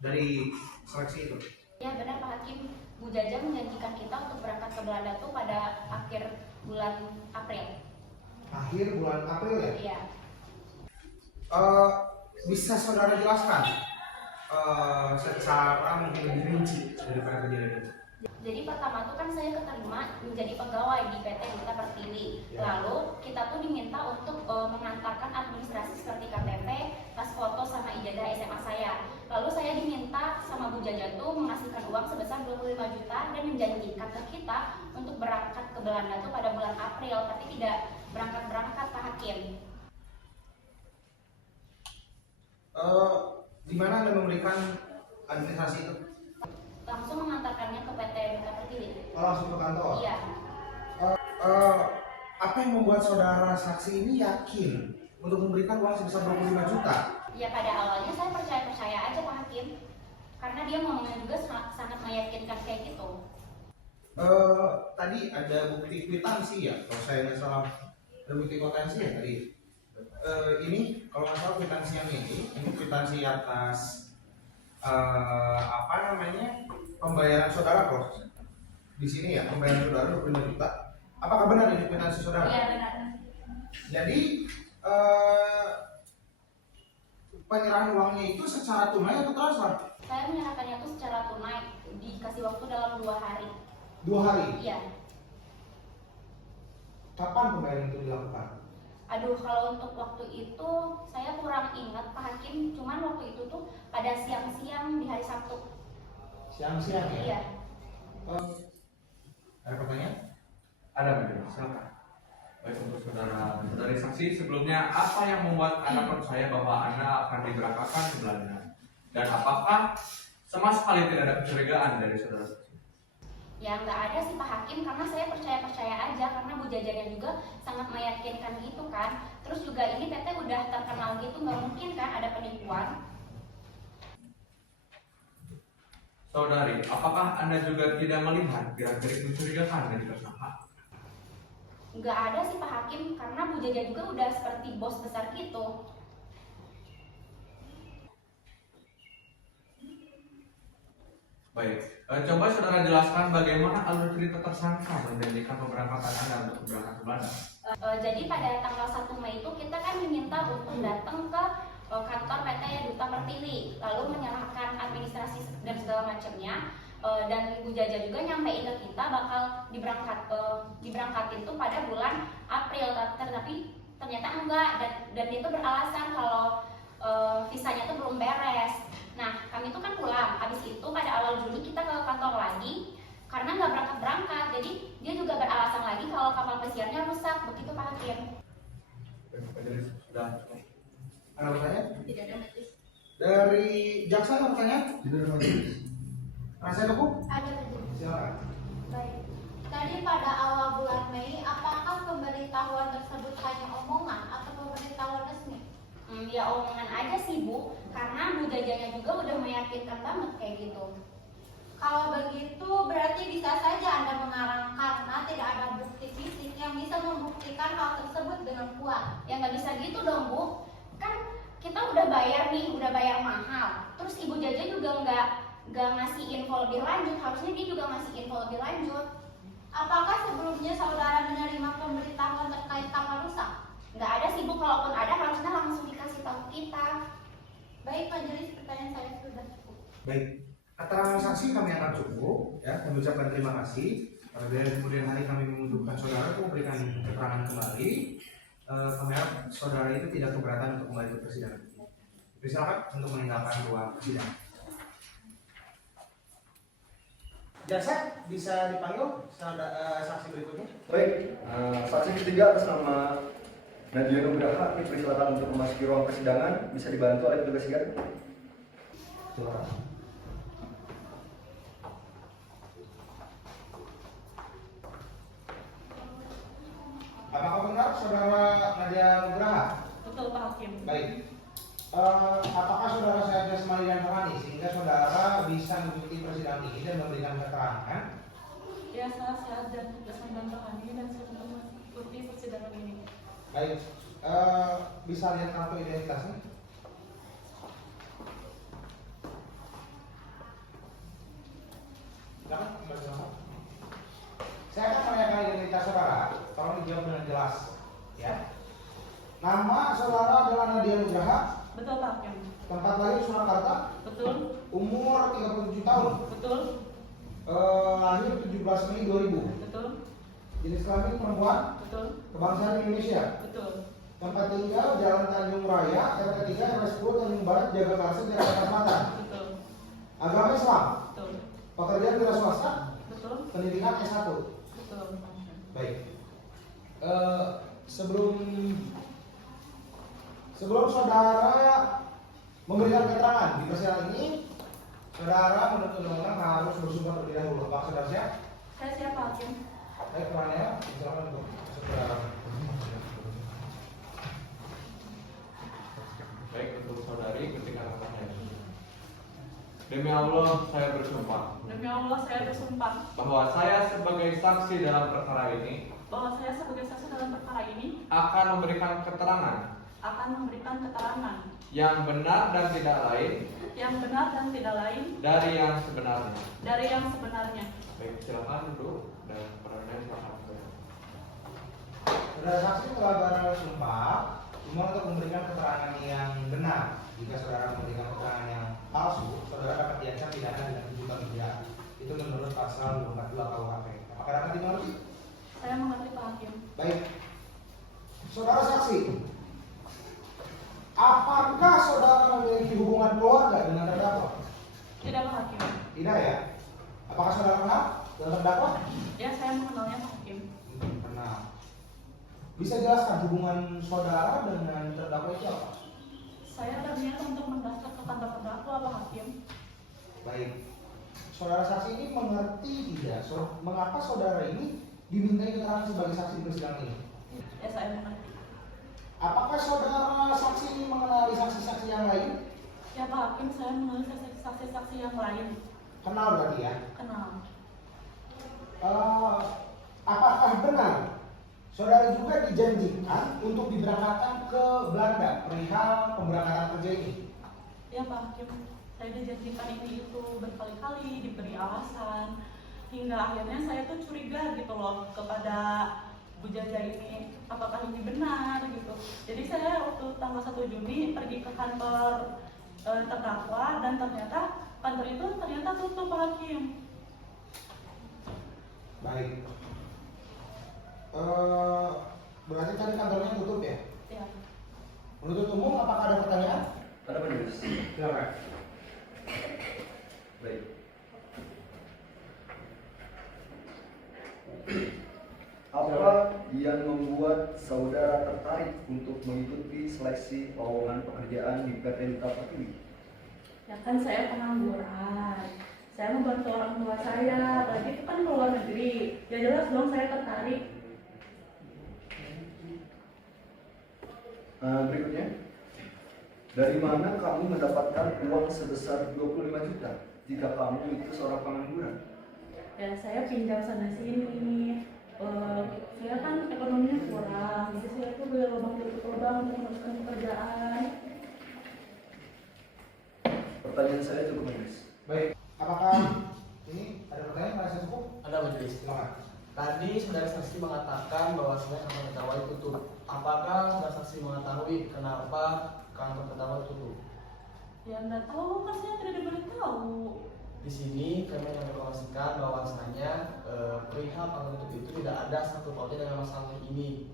dari seleksi itu? Ya benar Pak Hakim. Bu Jaja menjanjikan kita untuk berangkat ke Belanda tuh pada akhir bulan April. Akhir bulan April ya? Iya. Bisa saudara jelaskan secara mungkin lebih rinci daripada kejadian itu? Jadi pertama tuh kan saya keterima menjadi pegawai di PT Duta Pertiwi. Ya. Lalu kita tuh diminta untuk mengantarkan administrasi seperti KTP, tas foto sama ijazah SMA saya. Lalu saya diminta sama Bu Jaja tuh mengasihkan uang sebesar 25 juta dan menjanjikan ke kita untuk berangkat ke Belanda tuh pada bulan April, tapi tidak berangkat Pak Hakim. Di mana Anda memberikan administrasi itu? Langsung mengantarkannya ke PT Duta Pertiwi. Langsung ke kantor? Iya. Apa yang membuat saudara saksi ini yakin untuk memberikan uang sebesar 25 juta? Ya pada awalnya saya percaya aja Pak Hakim, karena dia ngomongnya juga sangat meyakinkan kayak gitu. Tadi ada bukti kwitansi ya, kalau saya nggak salah ada bukti kwitansi ya tadi. Ini kalau nggak salah kwitansi yang ini kwitansi atas pembayaran saudara kok di sini ya, pembayaran saudara 25 juta. Apakah benar ini kwitansi saudara? Iya benar. Jadi penyerahan uangnya itu secara tunai atau transfer? Saya menyerahkannya itu secara tunai, dikasih waktu dalam 2 hari. 2 hari. Iya. Kapan pembayaran itu dilakukan? Aduh, kalau untuk waktu itu saya kurang ingat Pak Hakim, cuman waktu itu tuh pada siang-siang di hari Sabtu. Siang-siang ya? Iya. Ada pertanyaan? Ada begitu, silakan. Baik, untuk saudari saksi, sebelumnya apa yang membuat Anda percaya bahwa Anda akan diberangkatkan ke Belanda? Dan apakah sama sekali tidak ada kecurigaan dari saudara saksi? Ya nggak ada sih Pak Hakim, karena saya percaya aja, karena Bu Jajanya juga sangat meyakinkan gitu kan. Terus juga ini PT udah terkenal gitu, nggak mungkin kan ada penipuan. Saudari, apakah Anda juga tidak melihat gerak-gerik mencurigakan dari tersangka? Nggak ada sih Pak Hakim, karena Bu Jaja juga udah seperti bos besar gitu. Baik, coba saudara jelaskan bagaimana alur cerita tersangka menjanjikan pemberangkatan Anda untuk berangkat ke Belanda. Jadi pada tanggal 1 Mei itu kita kan diminta untuk datang ke kantor PT Duta Pertiwi, lalu menyerahkan administrasi dan segala macamnya. Dan Ibu Jaja juga nyampein ke kita bakal diberangkatin tuh pada bulan April, tapi ternyata enggak, dan dia tuh beralasan kalau visanya tuh belum beres. Nah, kami tuh kan pulang, habis itu pada awal Juni kita ke kantor lagi karena nggak berangkat, jadi dia juga beralasan lagi kalau kapal pesiarnya rusak, begitu Pak Hakim. Sudah. Ada pertanyaan? Tidak ada majelis. Dari jaksa ada pertanyaan? Tidak ada majelis. Penasihat hukum? Ada majelis. Silakan. Baik. Tadi pada awal bulan Mei, apakah pemberitahuan tersebut hanya omongan atau pemberitahuan resmi? Ya omongan aja sih Bu, karena Bu Jajanya juga udah meyakinkan banget kayak gitu. Kalau begitu berarti bisa saja Anda mengarang karena tidak ada bukti fisik yang bisa membuktikan hal tersebut dengan kuat. Ya nggak bisa gitu dong Bu, kan kita udah bayar nih, udah bayar mahal. Terus Ibu Jaja juga nggak ngasih info lebih lanjut, harusnya dia juga ngasih info lebih lanjut. Apakah sebelumnya saudara menerima pemberitahuan terkait kapal rusak? Nggak ada sih Bu, kalaupun ada harusnya langsung dikasih tahu kita. Baik majelis, pertanyaan saya sudah cukup. Baik. Keterangan saksi kami akan cukup, ya. Kami ucapkan terima kasih. Apabila kemudian hari kami membutuhkan saudara untuk memberikan keterangan kembali, kami harap saudara itu tidak keberatan untuk kembali ke persidangan. Silakan untuk meninggalkan ruang persidangan. Jaksa bisa dipanggil saksi berikutnya. Baik, saksi ketiga atas nama Nadia Nugraha, kami persilakan untuk memasuki ruang persidangan. Bisa dibantu oleh petugas sidang. Silakan. Apakah benar saudara Nadia Nugraha? Betul Pak Hakim. Baik. Apakah saudara saya Jasmali dan Rohani sehingga saudara bisa mengikuti persidangan ini dan memberikan keterangan? Ya, saya sehat dan Jasmali dan Rohani dan saya sudah mengikuti persidangan ini. Baik. Bisa lihat kartu identitasnya? Silakan, silakan. Saya akan menanyakan identitas saudara. Tolong dijawab dengan jelas, ya. Nama saudara adalah Nadia Nugraha. Betul Pak Hakim. Tempat lahir Surakarta. Betul. Umur 37 tahun. Betul. Lahir 17 Mei 2000. Betul. Jenis kelamin perempuan. Betul. Kebangsaan Indonesia. Betul. Tempat tinggal Jalan Tanjung Raya, RT 3 RW 10 Tanjung Barat, Jagakarsa, Jakarta Selatan. Betul. Agama Islam. Betul. Pekerjaan wira swasta. Betul. Pendidikan S1. Betul. Baik. Sebelum saudara memberikan keterangan di persidangan ini, saudara menurut undang-undang harus bersumpah terlebih dahulu. Apakah saudara siap? Saya siap Pak Hakim. Baik, perannya silakan untuk masuk ke dalam. Baik, untuk saudari ketika namanya. Demi Allah saya bersumpah Demi Allah saya bersumpah bahwa saya sebagai saksi dalam perkara ini bahwa saya sebagai saksi dalam perkara ini akan memberikan keterangan akan memberikan keterangan yang benar dan tidak lain yang benar dan tidak lain dari yang sebenarnya. dari yang sebenarnya. Baik, silakan duduk dan perannya silakan. Saudara saksi telah bersumpah cuma untuk memberikan keterangan yang benar. Jika saudara memberikan keterangan yang palsu, saudara dapat diancam pidana dengan 7 tahun penjara. Itu menurut pasal 22 KUHP. Apakah dapat dimengerti? Saya mengerti Pak Hakim. Baik. Saudara saksi, apakah saudara memiliki hubungan keluarga dengan terdakwa? Tidak Pak Hakim. Tidak ya? Apakah saudara kenal dengan terdakwa? Ya, saya mengenalnya Pak Hakim. Kenal. Bisa jelaskan hubungan saudara dengan terdakwa itu apa? Saya berniat untuk mendaftar ke kantor terdakwa Pak Hakim. Baik. Saudara saksi ini mengerti tidak mengapa saudara ini dimintai keterangan sebagai saksi di persidangan ini? Ya, saya mengerti. Apakah saudara saksi ini mengenali saksi-saksi yang lain? Ya Pak Hakim, saya mengenal saksi-saksi yang lain. Kenal berarti ya? Kenal. Apakah benar saudara juga dijanjikan untuk diberangkatkan ke Belanda perihal pemberangkatan kerja ini? Ya Pak Hakim, saya dijanjikan ini itu berkali-kali, diberi alasan, hingga akhirnya saya tuh curiga gitu loh kepada Bu Jaja ini apakah ini benar gitu. Jadi saya waktu tanggal 1 Juni pergi ke kantor terdakwa dan ternyata kantor itu ternyata tutup Pak Hakim. Baik. Berarti tadi kantornya tutup ya? Ya. Menuntut umum, apakah ada pertanyaan? Ada majelis. Silakan. Baik. Apa yang membuat saudara tertarik untuk mengikuti seleksi lowongan pekerjaan di PT Duta Pertiwi? Ya kan saya pengangguran. Saya membantu orang tua saya, apalagi itu kan ke luar negeri. Ya jelas dong saya tertarik. Berikutnya, dari mana kamu mendapatkan uang sebesar 25 juta jika kamu itu seorang pengangguran? Ya saya pinjam sana sini. Saya kan ekonominya kurang, jadi saya tuh beli lubang tutup lubang untuk meneruskan pekerjaan. Pertanyaan saya cukup majelis. Baik. Apakah ini ada pertanyaan pada saya cukup? Ada majelis. Silakan. Tadi saudara saksi mengatakan bahwasanya kantor terdakwa itu tutup. Apakah saudara saksi mengetahui kenapa kantor terdakwa tutup? Ya nggak tahu, kan saya tidak diberitahu. Di sini kami menginformasikan bahwasanya perihal kantor tutup itu tidak ada satu pautnya dengan masalah ini.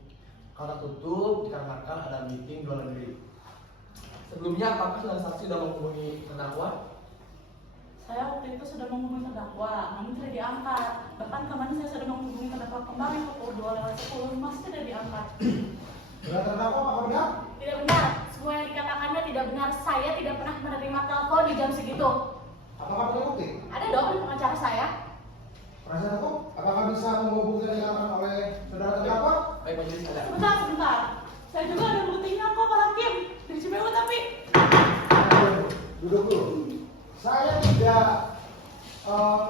Kantor tutup dikarenakan ada meeting luar negeri. Sebelumnya apakah saudara saksi sudah menghubungi terdakwa? Saya waktu itu sudah menghubungi terdakwa, namun tidak diangkat. Bahkan kemarin saya sudah menghubungi terdakwa kembali pukul 2:10, masih tidak diangkat. Sudah terdakwa apa benar? Tidak benar. Semua yang dikatakannya tidak benar. Saya tidak pernah menerima telepon di jam segitu. Apakah punya bukti? Ada dong di pengacara saya. Penasihat hukum, apakah bisa membawa bukti yang dikatakan oleh saudara terdakwa? Baik majelis ada. Sebentar. Saya juga ada buktinya kok Pak Hakim. Di Cimewu tapi. Duduk dulu. Saya tidak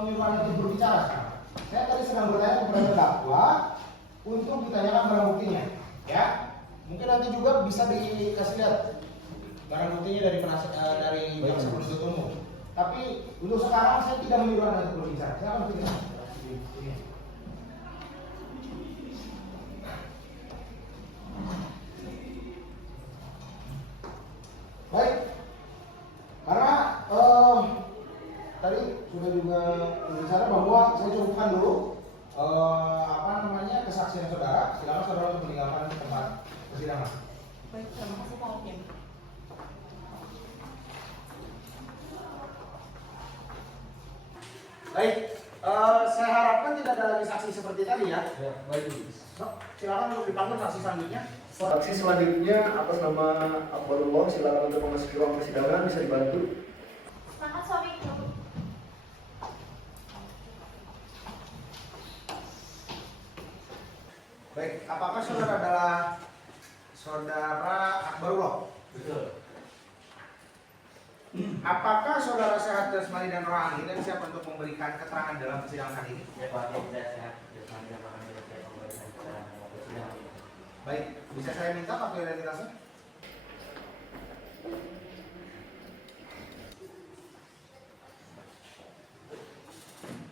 menyuruh Anda untuk berbicara sekarang. Saya tadi sedang bertanya kepada terdakwa untuk ditanyakan barang buktinya, ya. Mungkin nanti juga bisa dikasih lihat barang buktinya dari dari jaksa penuntut umum. Tapi untuk sekarang saya tidak menyuruh Anda untuk berbicara. Silakan berbicara. Baik, karena tadi sudah juga berbicara bahwa saya cukupkan dulu kesaksian saudara. Silakan saudara untuk meninggalkan tempat persidangan. Baik, terima kasih Pak Hakim. Baik, saya harapkan tidak ada lagi saksi seperti tadi ya. Baik. Silakan untuk dipanggil saksi selanjutnya. Saksi selanjutnya atas nama Akbarullah, silakan untuk memasuki ruang persidangan, bisa dibantu. Semangat suamiku. Baik, apakah saudara adalah saudara Akbarullah? Betul. Apakah saudara sehat jasmani dan rohani dan siap untuk memberikan keterangan dalam persidangan kali ini? Ya Pak Hakim, saya sehat jasmani dan rohani dan siap memberikan keterangan dalam persidangan. Baik, bisa saya minta kartu identitasnya?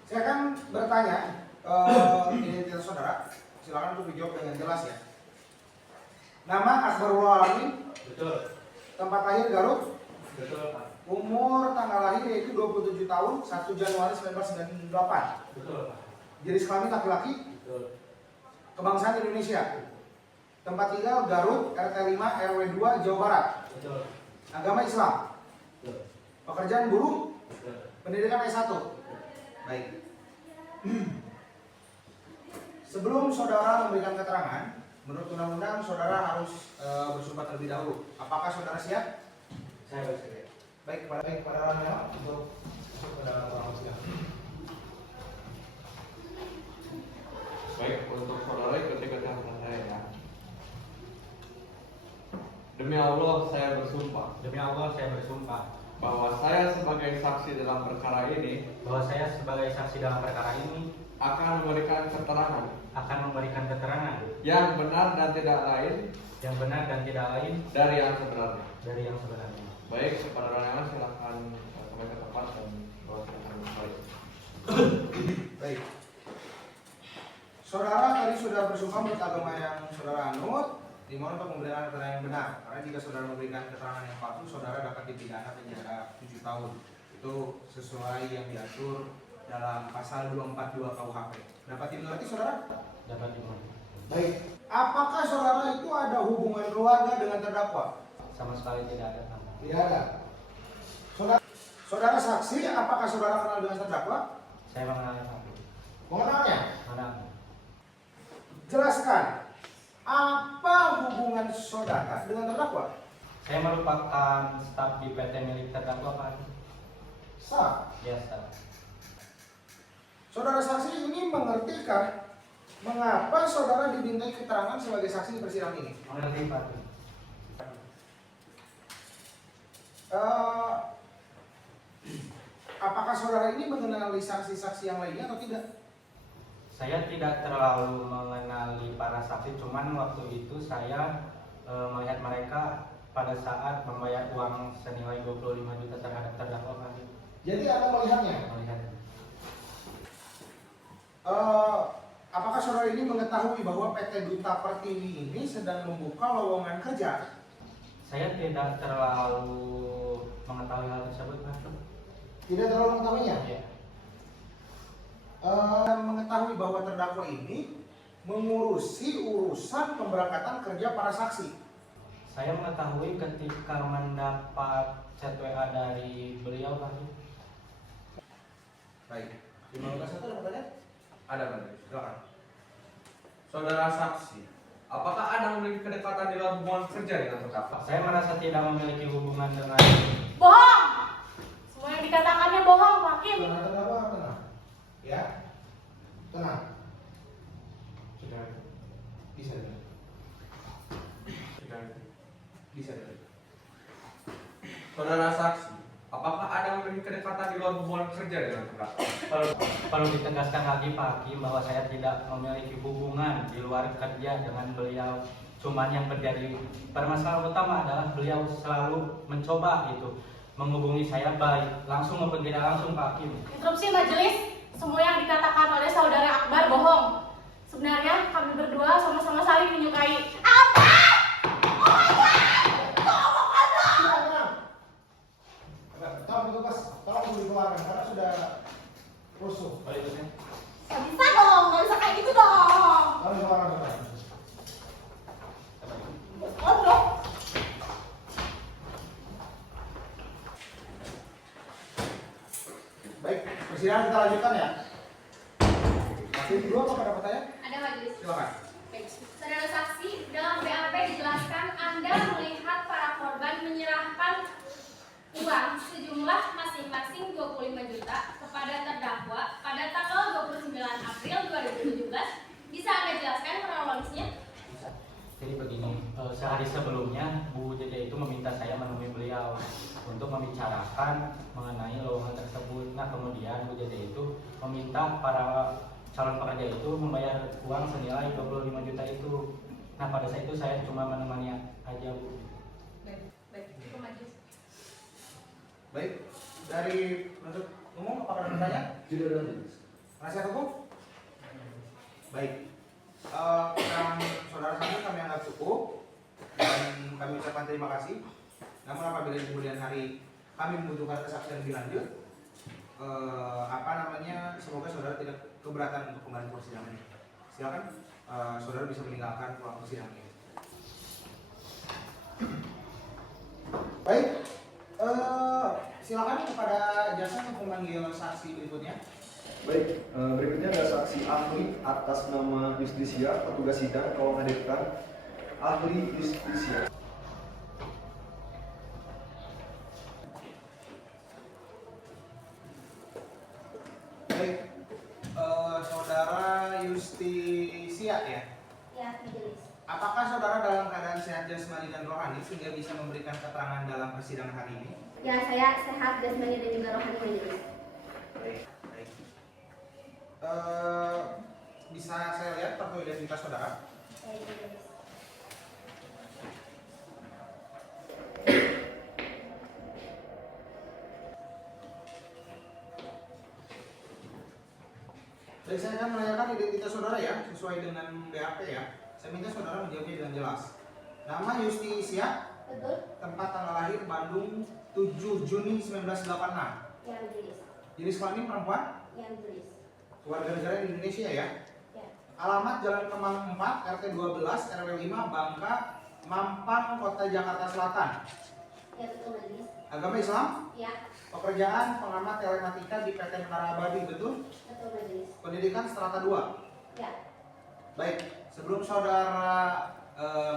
Saya akan bertanya identitas saudara. Silakan untuk dijawab dengan jelas ya. Nama Akbarullah Alamin. Betul. Tempat lahir Garut. Betul Pak. Umur tanggal lahir yaitu 27 tahun 1 Januari 1998. Betul Pak. Jenis kelamin laki-laki. Betul. Kebangsaan Indonesia. Tempat tinggal Garut, RT 5 RW 2 Jawa Barat. Betul. Agama Islam. Betul. Pekerjaan buruh. Betul. Pendidikan S1. Baik. Sebelum saudara memberikan keterangan, menurut undang-undang saudara harus bersumpah terlebih dahulu. Apakah saudara siap? Saya bersedia. Baik, kepada orang untuk masuk ke dalam ruang sidang. Baik, untuk saudara ikuti keterangan saya ya. Demi Allah saya bersumpah Demi Allah saya bersumpah bahwa saya sebagai saksi dalam perkara ini bahwa saya sebagai saksi dalam perkara ini akan memberikan keterangan akan memberikan keterangan yang benar dan tidak lain yang benar dan tidak lain dari yang sebenarnya. dari yang sebenarnya. Baik, kepada orang silakan kembali ke tempat dan bawa silakan kembali. Baik. Saudara tadi sudah bersumpah menurut agama yang saudara anut, dimohon untuk memberikan keterangan yang benar. Karena jika saudara memberikan keterangan yang palsu, saudara dapat dipidana penjara 7 tahun. Itu sesuai yang diatur dalam pasal 242 KUHP. Dapat dimengerti saudara? Dapat dimengerti. Baik. Apakah saudara itu ada hubungan keluarga dengan terdakwa? Sama sekali tidak ada. Tidak ada. Saudara saksi, apakah saudara kenal dengan terdakwa? Saya mengenal Pak. Mengenalnya? Mana? Jelaskan. Apa hubungan saudara dengan terdakwa? Saya merupakan staf di PT milik terdakwa Pak. Staf. Ya, staf. Saudara saksi ini mengertikah mengapa saudara dimintai keterangan sebagai saksi di persidangan ini? Mengerti Pak. Apakah saudara ini mengenali saksi-saksi yang lainnya atau tidak? Saya tidak terlalu mengenali para saksi, cuman waktu itu saya melihat mereka pada saat membayar uang senilai 25 juta terhadap terdakwa Pak. Jadi Anda melihatnya? Melihat. Apakah saudara ini mengetahui bahwa PT Duta Pertiwi ini sedang membuka lowongan kerja? Saya tidak terlalu mengetahui hal tersebut Pak. Tidak terlalu mengetahuinya? Ya. Mengetahui bahwa terdakwa ini mengurusi urusan pemberangkatan kerja para saksi. Saya mengetahui ketika mendapat chat WA dari beliau Pak. Baik. 5 satu ada pertanyaan? Ada Pak. Silakan. Saudara saksi, apakah Anda memiliki kedekatan di dalam hubungan kerja dengan terdakwa? Saya merasa tidak memiliki hubungan dengan. Bohong! Semua yang dikatakannya bohong, Hakim. Saudara terdakwa tenang. Ya. Tenang. Sudah. Bisa dengar. Sudah. Bisa dengar. Saudara saksi, apakah Anda memiliki kedekatan di luar hubungan kerja dengan terdakwa? Perlu ditegaskan lagi Pak Hakim bahwa saya tidak memiliki hubungan di luar kerja dengan beliau. Cuman yang terjadi permasalahan utama adalah beliau selalu mencoba itu menghubungi saya baik langsung maupun tidak langsung Pak Hakim. Interupsi majelis, semua yang dikatakan oleh saudara Akbar bohong. Sebenarnya kami berdua sama-sama saling menyukai. Apa? Tolong petugas, tolong dikeluarkan karena sudah rusuh. Boleh itu saya? Gak bisa dong, gak bisa kayak gitu dong. Tolong dikeluarkan saudara. Ngobrol. Baik, persidangan kita lanjutkan ya. Masih dua apa ada pertanyaan? Ada majelis. Silakan. Baik. Saudara saksi, dalam BAP dijelaskan Anda melihat para korban menyerahkan uang sejumlah masing-masing 25 juta kepada terdakwa pada tanggal 29 April 2017. Bisa Anda jelaskan kronologisnya? Jadi begini, sehari sebelumnya Bu Jeje itu meminta saya menemui beliau untuk membicarakan mengenai lowongan tersebut. Nah kemudian Bu Jeje itu meminta para calon pekerja itu membayar uang senilai 25 juta itu. Nah pada saat itu saya cuma menemani aja Bu. Baik, cukup majelis. Baik, dari penuntut umum apakah ada pertanyaan? Tidak ada lagi. Penasihat hukum? Baik. Saudara saksi kami anggap cukup dan kami ucapkan terima kasih. Namun apabila di kemudian hari kami membutuhkan kesaksian lebih lanjut, semoga saudara tidak keberatan untuk kembali ke persidangan ini. Silakan saudara bisa meninggalkan ruang persidangan ini. Baik, silakan kepada jasa untuk memanggil saksi berikutnya. Baik, berikutnya ada saksi ahli atas nama Justisia, petugas sidang tolong hadirkan ahli Justisia. Baik, saudara Justisia ya. Ya, majelis. Apakah saudara dalam keadaan sehat jasmani dan rohani sehingga bisa memberikan keterangan dalam persidangan hari ini? Ya, saya sehat jasmani dan juga rohani majelis. Baik. Bisa saya lihat kartu identitas saudara? Baik, majelis. Baik, saya akan menanyakan identitas identitas saudara ya, sesuai dengan BAP ya. Saya minta saudara menjawabnya dengan jelas. Nama Justisia, Betul? tempat tanggal lahir Bandung 7 Juni 1986. Yang tulis. Jenis kelamin perempuan, Yang tulis. warga negara di Indonesia ya. Ya. Alamat Jalan Kemang 4, RT 12, RW 5, Bangka, Mampang, Kota Jakarta Selatan. Ya betul majelis. Agama Islam, Ya. pekerjaan pengamat telematika di PT Menara Abadi, betul? Betul majelis. Pendidikan strata 2. Ya. Baik, sebelum saudara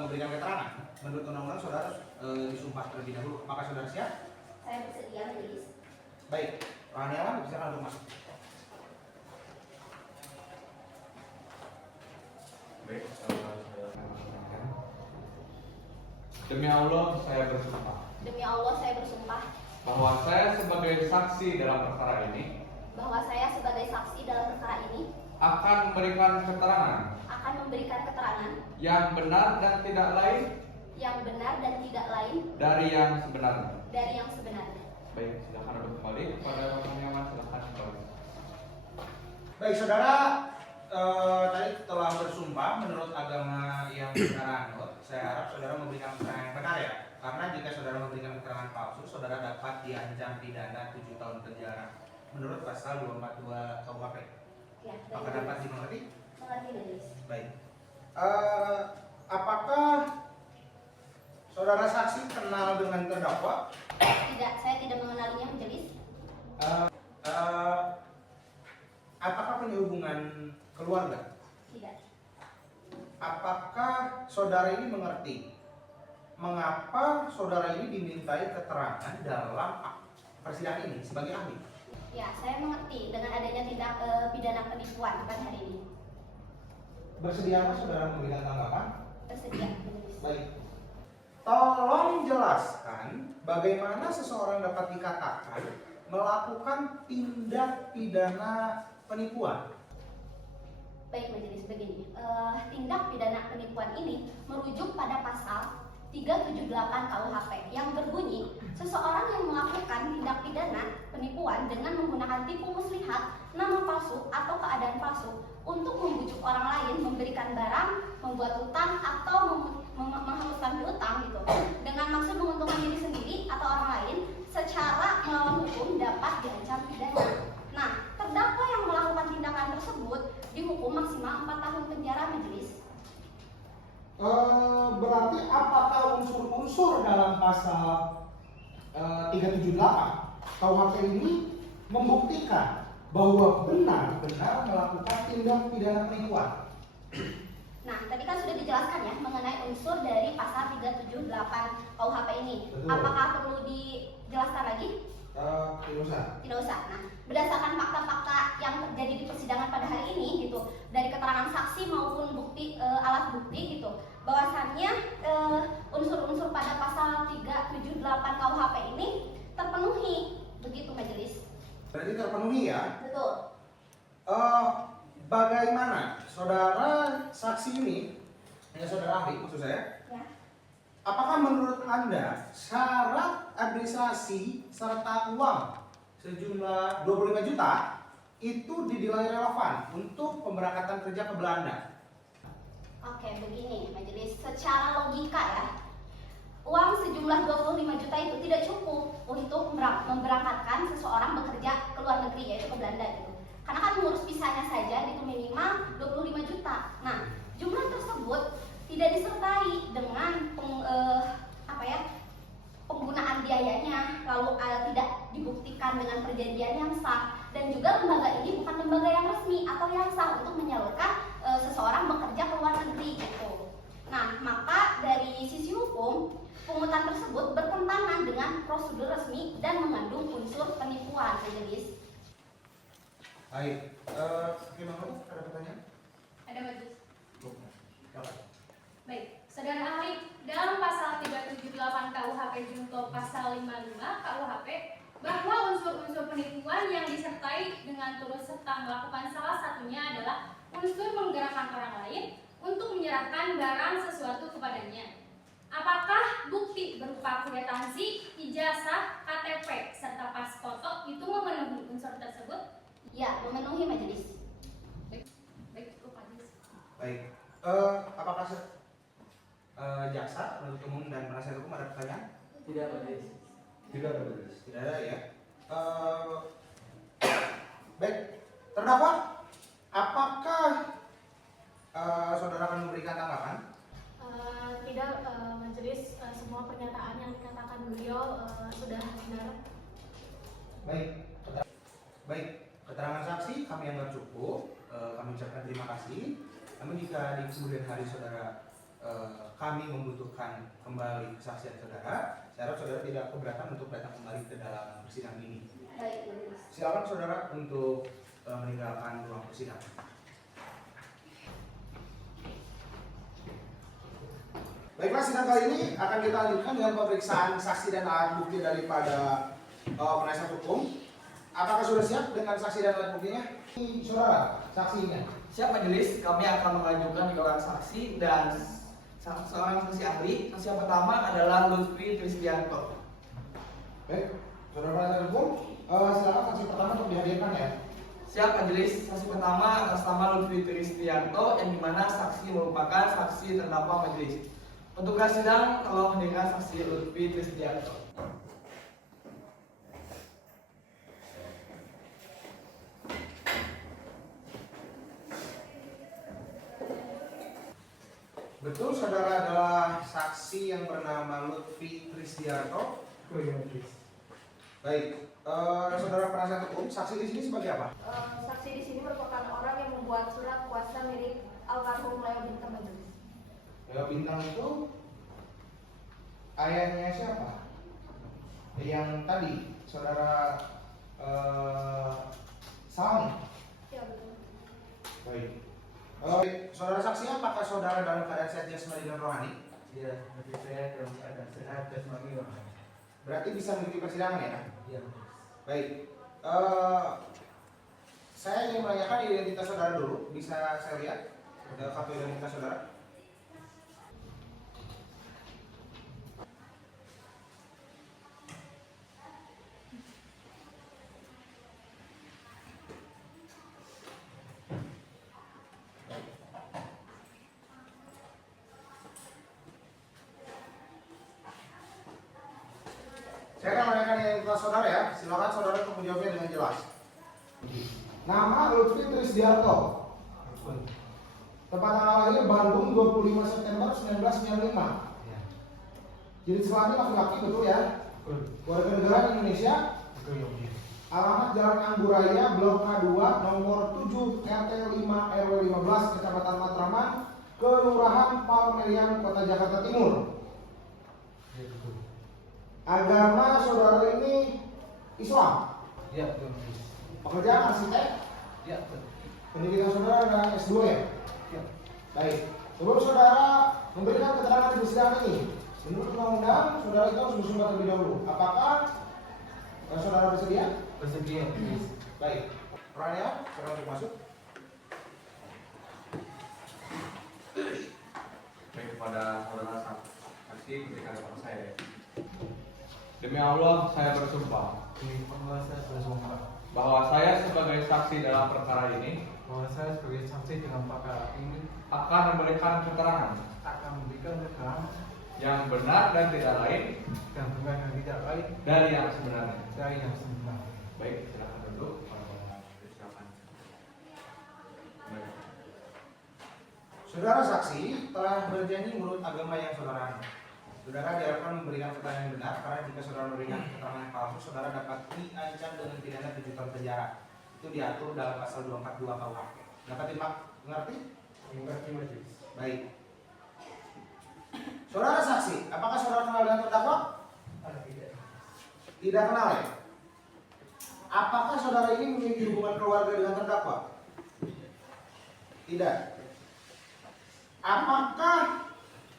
memberikan keterangan, menurut undang-undang saudara disumpah terlebih dahulu. Apakah saudara siap? Saya bersedia majelis. Baik, Pak Haniawan bisa langsung masuk. Baik, demi Allah saya bersumpah Demi Allah saya bersumpah bahwa saya sebagai saksi dalam perkara ini bahwa saya sebagai saksi dalam perkara ini akan memberikan keterangan akan memberikan keterangan yang benar dan tidak lain yang benar dan tidak lain dari yang sebenarnya. dari yang sebenarnya. Baik, silakan untuk kembali kepada Pak Haniawan, silakan kembali. Baik, saudara tadi telah bersumpah menurut agama yang saudara anut. Saya harap saudara memberikan keterangan yang benar ya. Karena jika saudara memberikan keterangan palsu, saudara dapat diancam pidana 7 tahun penjara menurut pasal 242 KUHP. Ya. Maka dapat dimengerti? Mengerti majelis. Baik. Apakah saudara saksi kenal dengan terdakwa? Tidak, saya tidak mengenalinya majelis. Apakah punya hubungan keluarga? Tidak. Apakah saudara ini mengerti mengapa saudara ini dimintai keterangan dalam persidangan ini sebagai ahli? Ya, saya mengerti dengan adanya tindak pidana penipuan pada hari ini. Bersediakah saudara memberikan tanggapan? Bersedia majelis. Baik. Tolong jelaskan bagaimana seseorang dapat dikatakan melakukan tindak pidana penipuan. Baik majelis, begini, tindak pidana penipuan ini merujuk pada pasal 378 KUHP yang berbunyi seseorang yang melakukan tindak pidana penipuan dengan menggunakan tipu muslihat, nama palsu atau keadaan palsu untuk membujuk orang lain memberikan barang, membuat hutang atau menghapuskan piutang gitu dengan maksud menguntungkan diri sendiri atau orang lain secara melawan hukum dapat diancam pidana. Nah, terdakwa yang melakukan tindakan tersebut dihukum maksimal 4 tahun penjara majelis. Berarti apakah unsur-unsur dalam pasal 378 KUHP ini membuktikan bahwa benar-benar melakukan tindak pidana penipuan? Nah, tadi kan sudah dijelaskan ya mengenai unsur dari pasal 378 KUHP ini. Betul. Apakah perlu dijelaskan lagi? Tidak usah. Tidak usah. Nah, berdasarkan fakta-fakta yang terjadi di persidangan pada hari ini gitu, dari keterangan saksi maupun bukti alat bukti gitu, bahwasannya unsur-unsur pada pasal 378 KUHP ini terpenuhi, begitu majelis. Berarti terpenuhi ya? Betul. Bagaimana saudara saksi ini, ya saudara ahli maksud saya, Ya. apakah menurut Anda syarat administrasi serta uang sejumlah 25 juta itu dinilai relevan untuk pemberangkatan kerja ke Belanda? Oke, begini majelis, secara logika ya, uang sejumlah 25 juta itu tidak cukup untuk memberangkatkan seseorang bekerja ke luar negeri, yaitu ke Belanda gitu. Karena kan mengurus visanya saja itu minimal 25 juta. Nah, jumlah tersebut tidak disertai dengan penggunaan biayanya, lalu tidak dibuktikan dengan perjanjian yang sah, dan juga lembaga ini bukan lembaga yang resmi atau yang sah untuk menyalurkan seseorang bekerja ke luar negeri gitu. Nah, maka dari sisi hukum, pungutan tersebut bertentangan dengan prosedur resmi dan mengandung unsur penipuan, majelis. Baik, gimana? Ada pertanyaan? Ada majelis. Silakan. Baik, saudara ahli, dalam pasal 378 KUHP junto pasal 55 KUHP bahwa unsur-unsur penipuan yang disertai dengan turut serta melakukan salah satunya adalah unsur menggerakkan orang lain untuk menyerahkan barang sesuatu kepadanya. Apakah bukti berupa kwitansi, ijazah, KTP, serta pas foto itu memenuhi unsur tersebut? Ya, memenuhi majelis. Baik, cukup Baik. Apakah jaksa, penuntut umum dan penasihat hukum ada pertanyaan? Tidak, majelis. Tidak ada majelis. Tidak ada ya. Baik, terdakwa, apakah saudara akan memberikan tanggapan? Tidak, majelis, semua pernyataan yang dikatakan beliau sudah benar. Baik, keterangan saksi kami anggap cukup. Kami ucapkan terima kasih. Namun jika di kemudian hari saudara kami membutuhkan kembali kesaksian saudara, saya harap saudara tidak keberatan untuk datang kembali ke dalam persidangan ini. Baik, majelis. Silakan saudara untuk meninggalkan ruang persidangan. Baiklah, sidang kali ini akan kita lanjutkan dengan pemeriksaan saksi dan alat bukti daripada penasihat hukum. Apakah sudah siap dengan saksi dan alat buktinya? Saudara, saksinya. Siap majelis, kami akan mengajukan 3 orang saksi dan seorang saksi ahli. Saksi yang pertama adalah Lutfi Trisdianto. Baik, saudara penasihat hukum, silakan saksi pertama untuk dihadirkan ya. Siap majelis, saksi pertama atas nama Lutfi Trisdianto yang dimana saksi merupakan saksi terdakwa majelis. Petugas sidang telah menghadirkan saksi Lutfi Trisdianto. Betul, saudara adalah saksi yang bernama Lutfi Trisdianto. Baik, saudara penasihat hukum, saksi di sini sebagai apa? Saksi di sini merupakan orang yang membuat surat kuasa milik almarhum Leo Bintang majelis. Leo Bintang itu ayahnya siapa? Yang tadi saudara Salam. Ya betul. Baik. Saudara saksi, apakah saudara dalam keadaan sehat jasmani dan rohani? Iya, tapi saya dalam keadaan sehat jasmani rohani. Berarti bisa mengikuti persidangan ya? Iya. Baik. Saya ingin menanyakan identitas saudara dulu. Bisa saya lihat kartu identitas saudara? Saya akan menanyakan identitas saudara ya. Silakan saudara untuk menjawabnya dengan jelas. Nama Lutfi Trisdianto. Tempat tanggal lahir Bandung 25 September 1995. Jenis kelamin laki-laki, betul ya? Warga negara Indonesia. Alamat Jalan Angguraya, Blok A2, nomor 7, RT 5 RW 15, Kecamatan Matraman, Kelurahan Palmerian, Kota Jakarta Timur. Agama saudara ini Islam. Iya, betul. Pekerjaan arsitek. Iya, betul. Pendidikan saudara adalah S2 ya? Iya. Baik. Sebelum saudara memberikan keterangan di persidangan ini, menurut undang-undang saudara itu harus bersumber terlebih dahulu. Apakah saudara bersedia? Bersedia. Baik. Perannya, saudara untuk masuk. Baik, kepada saudara saksi berikan kepada saya. Demi Allah, saya bersumpah Demi Allah, saya bersumpah bahwa saya sebagai saksi dalam perkara ini bahwa saya sebagai saksi dalam perkara ini akan memberikan keterangan akan memberikan keterangan yang benar dan tidak lain dan benar dan tidak lain dari yang sebenarnya. dari yang sebenarnya. Baik, silakan duduk. Silakan. Baik. Saudara saksi telah berjanji menurut agama yang saudara anut. Saudara diharapkan memberikan keterangan yang benar karena jika saudara memberikan keterangan yang palsu, saudara dapat diancam dengan pidana 7 tahun penjara. Itu diatur dalam pasal 242 KUHP. Dapat mengerti? Mengerti majelis. Baik. Saudara saksi, apakah saudara kenal dengan terdakwa? Tidak. Tidak kenal ya? Apakah saudara ini memiliki hubungan keluarga dengan terdakwa? Tidak. Apakah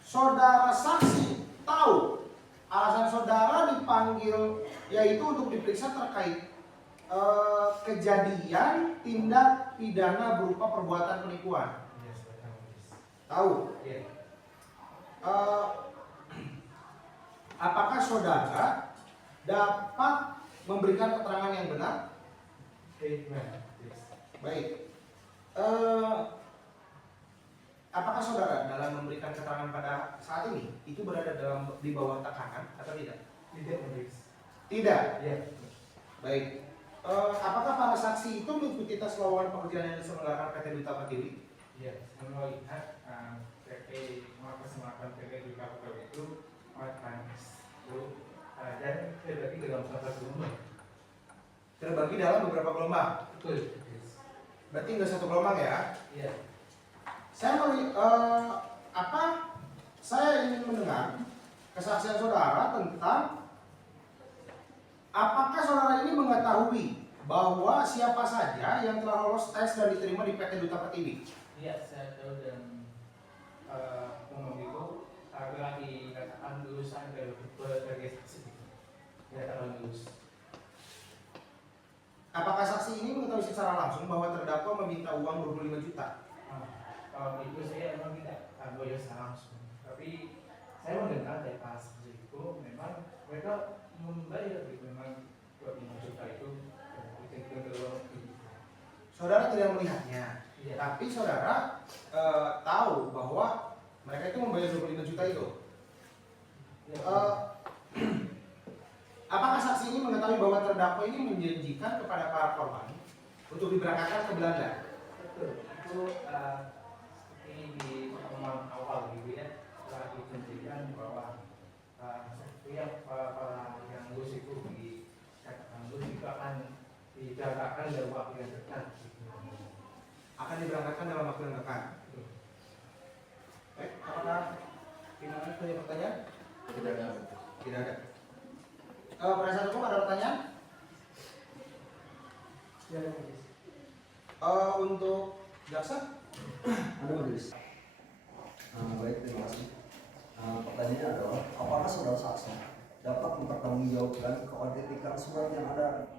saudara saksi tahu alasan saudara dipanggil yaitu untuk diperiksa terkait kejadian tindak pidana berupa perbuatan penipuan? Iya, saya tahu. Tahu? Iya. Apakah saudara dapat memberikan keterangan yang benar? Iya. Baik. apakah saudara dalam memberikan keterangan pada saat ini itu berada di bawah tekanan atau tidak? Tidak. Iya. Baik. Apakah para saksi itu mengikuti tes lowongan pekerjaan yang diselenggarakan PT Duta Pertiwi? Iya, saya melihat PT mempersembahkan PT Duta Pertiwi itu dan terbagi dalam satu gelombang. Terbagi dalam beberapa gelombang. Betul. Berarti nggak satu gelombang ya? Iya. Saya ingin mendengar kesaksian saudara tentang apakah saudara ini mengetahui bahwa siapa saja yang telah lolos tes dan diterima di PT Duta Pertiwi? Iya, saya tahu dan ngomong itu telah dikatakan lulusan berbagai saksi. Dikatakan lulus. Apakah saksi ini mengetahui secara langsung bahwa terdakwa meminta uang 25 juta? Kalau itu saya memang tidak tahu ya langsung. Tapi saya mendengar dari pas itu memang mereka membayar memang 25 juta itu ke luar negeri. Saudara tidak melihatnya, Iya. tapi saudara tahu bahwa mereka itu membayar 25 juta itu. Apakah saksi ini mengetahui bahwa terdakwa ini menjanjikan kepada para korban untuk diberangkatkan ke Belanda? Betul. Itu seperti di pertemuan awal gitu ya, telah dijanjikan bahwa setiap yang lulus itu dikatakan lulus itu akan diberangkatkan dalam waktu yang dekat. Akan diberangkatkan dalam waktu yang dekat. Baik, apakah gimana punya pertanyaan? Tidak ada. Tidak ada. Penasihat hukum ada pertanyaan? Ya, Untuk jaksa? Ada majelis. Baik, terima kasih. Pertanyaannya adalah, apakah saudara saksi dapat mempertanggungjawabkan keotentikan surat yang ada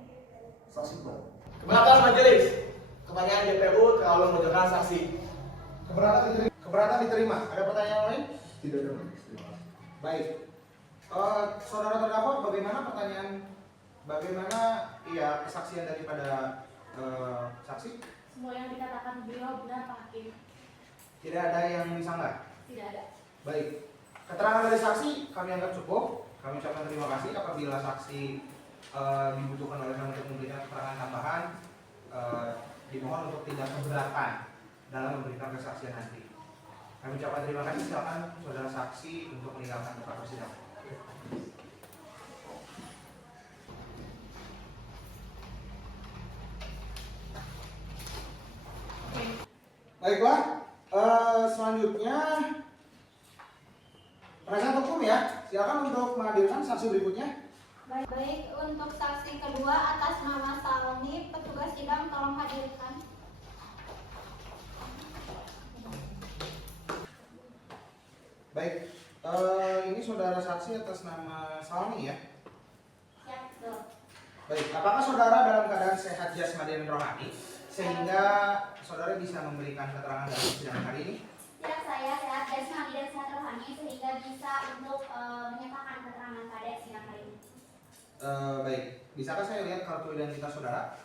saksi buat? Keberatan majelis. Kepercayaan JPU terlalu menunjukkan saksi. Keberatan diterima. Ada pertanyaan lain? Tidak ada majelis. Terima kasih. Baik. Saudara terdakwa, bagaimana kesaksian daripada saksi? Semua yang dikatakan beliau benar, Pak Hakim. Tidak ada yang disanggah? Tidak ada. Baik. Keterangan dari saksi kami anggap cukup. Kami ucapkan terima kasih. Apabila saksi dibutuhkan oleh kami untuk memberikan keterangan tambahan, dimohon untuk tidak keberatan dalam memberikan kesaksian nanti. Kami ucapkan terima kasih. Silakan saudara saksi untuk meninggalkan tempat persidangan. Baiklah, selanjutnya penasihat hukum ya, silakan untuk menghadirkan saksi berikutnya. Baik, untuk saksi kedua atas nama Salmi, petugas sidang tolong hadirkan. Baik, ini saudara saksi atas nama Salmi ya. Siap, betul. Baik, apakah saudara dalam keadaan sehat jasmani dan rohani sehingga saudara bisa memberikan keterangan dalam persidangan hari ini? Siap, saya sehat jasmani dan sehat rohani sehingga bisa untuk menyatakan keterangan pada sidang hari ini. Baik, bisakah saya lihat kartu identitas saudara?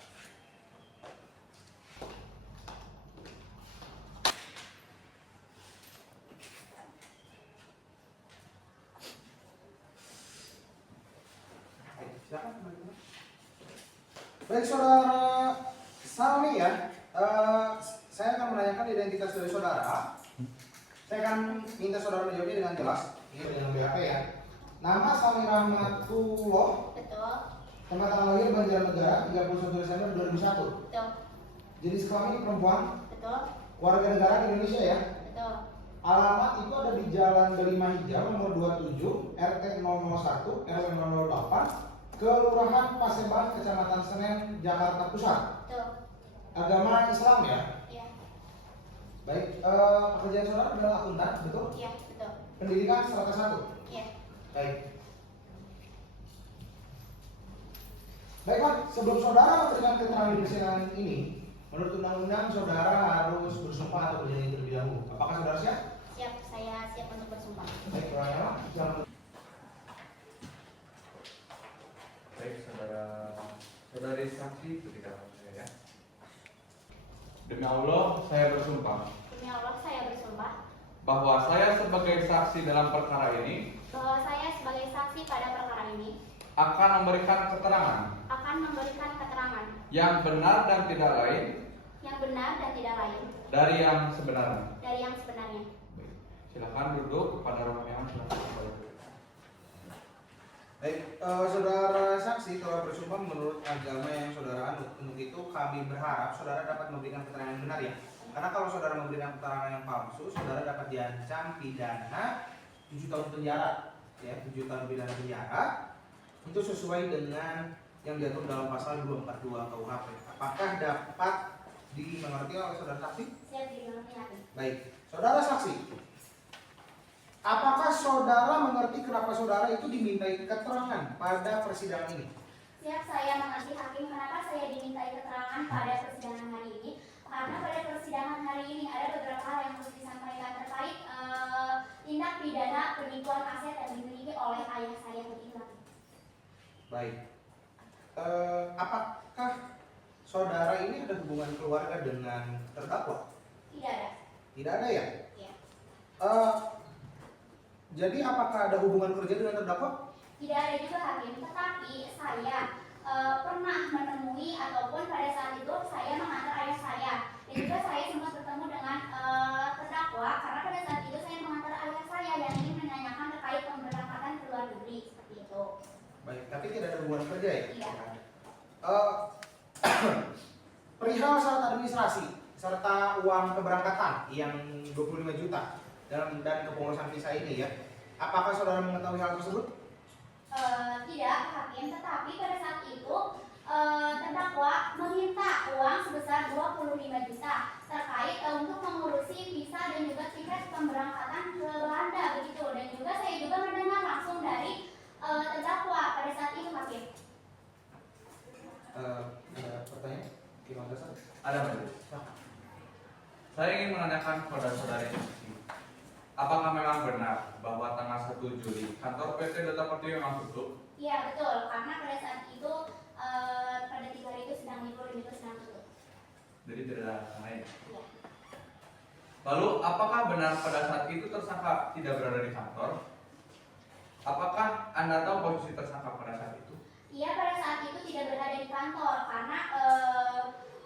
Silakan. Baik, saudara Salmi ya, saya akan menanyakan identitas dari saudara. Saya akan minta saudara menjawabnya dengan jelas. Ini dengan BAP ya. Nama Salmi Rahmatullah. Betul. Tempat tanggal lahir Banjarnegara 31 Desember 2001. Betul. Jenis kelamin perempuan. Betul. Warga negara Indonesia ya. Betul. Alamat itu ada di Jalan Delima Hijau nomor 27 RT 001 RW 008 Kelurahan Paseban Kecamatan Senen Jakarta Pusat. Betul. Agama Islam ya. Iya. Baik, pekerjaan saudara adalah akuntan, betul? Iya, betul. Pendidikan strata 1. Iya. Baik. Baiklah, sebelum saudara memberikan keterangan di persidangan ini, menurut undang-undang saudara harus bersumpah atau berjanji terlebih dahulu. Apakah saudara siap? Siap, saya siap untuk bersumpah. Baik, pertanyaan, silakan. Baik, saudari saksi berikan saya ya. Demi Allah, saya bersumpah Demi Allah, saya bersumpah bahwa saya sebagai saksi dalam perkara ini bahwa saya sebagai saksi pada perkara ini akan memberikan keterangan yang benar dan tidak lain dari yang sebenarnya. Baik. Silakan duduk kepada rombongan. Baik, saudara saksi telah bersumpah menurut agama yang saudara anut. Untuk itu kami berharap saudara dapat memberikan keterangan yang benar ya. Karena kalau saudara memberikan keterangan yang palsu, saudara dapat diancam pidana 7 tahun penjara, ya 7 tahun pidana penjara. Itu sesuai dengan yang diatur dalam pasal 242 KUHP. Apakah dapat dimengerti oleh saudara saksi? Siap dimengerti hakim. Baik, saudara saksi. Apakah saudara mengerti kenapa saudara itu dimintai keterangan pada persidangan ini? Siap, saya mengerti hakim kenapa saya dimintai keterangan pada persidangan hari ini. Karena pada persidangan hari ini ada beberapa hal yang harus disampaikan terkait tindak pidana penipuan aset yang dimiliki oleh ayah saya begitu. Baik. Apakah saudara ini ada hubungan keluarga dengan terdakwa? Tidak ada. Tidak ada ya? Iya. Jadi apakah ada hubungan kerja dengan terdakwa? Tidak ada juga hakim, tetapi saya pernah menemui ataupun pada saat itu saya mengantar ayah saya dan juga saya sempat bertemu dengan terdakwa karena pada saat itu saya mengantar ayah saya yang ingin menanyakan terkait pemberangkatan ke luar negeri seperti itu. Baik, tapi tidak ada hubungan kerja ya? Iya. Perihal syarat administrasi serta uang keberangkatan yang 25 juta dan kepengurusan visa ini ya, apakah saudara mengetahui hal tersebut? Tidak hakim, tetapi pada saat itu terdakwa meminta uang sebesar 25 juta terkait untuk mengurusi visa dan juga tiket pemberangkatan ke Belanda begitu, dan juga saya juga mendengar langsung dari terdakwa pada saat itu hakim. Ada pertanyaan? Gimana Sar? Ada majelis. Saya ingin menanyakan kepada saudari saksi, apakah memang benar bahwa tanggal 1 Juli kantor PT Data Pertiwi memang tutup? Iya betul, karena pada saat itu pada 3 hari itu sedang libur dan itu sedang tutup. Jadi tidak ada lain. Iya. Lalu apakah benar pada saat itu tersangka tidak berada di kantor? Apakah Anda tahu posisi tersangka pada saat itu? Iya, pada saat itu tidak berada di kantor karena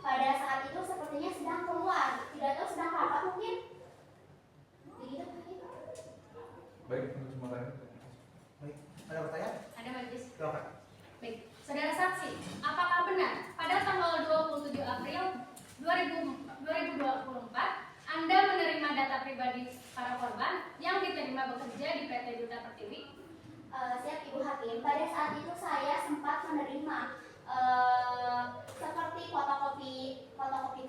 pada saat itu sepertinya sedang keluar, tidak tahu sedang apa mungkin. Begitu. Baik, untuk semua lain. Baik, ada pertanyaan? Ada majelis. Silakan. Baik, saudara saksi, apakah benar pada tanggal 27 April 2024 Anda menerima data pribadi para korban yang diterima bekerja di PT Duta Pertiwi? Siap Ibu Hakim, pada saat itu saya sempat menerima seperti fotokopi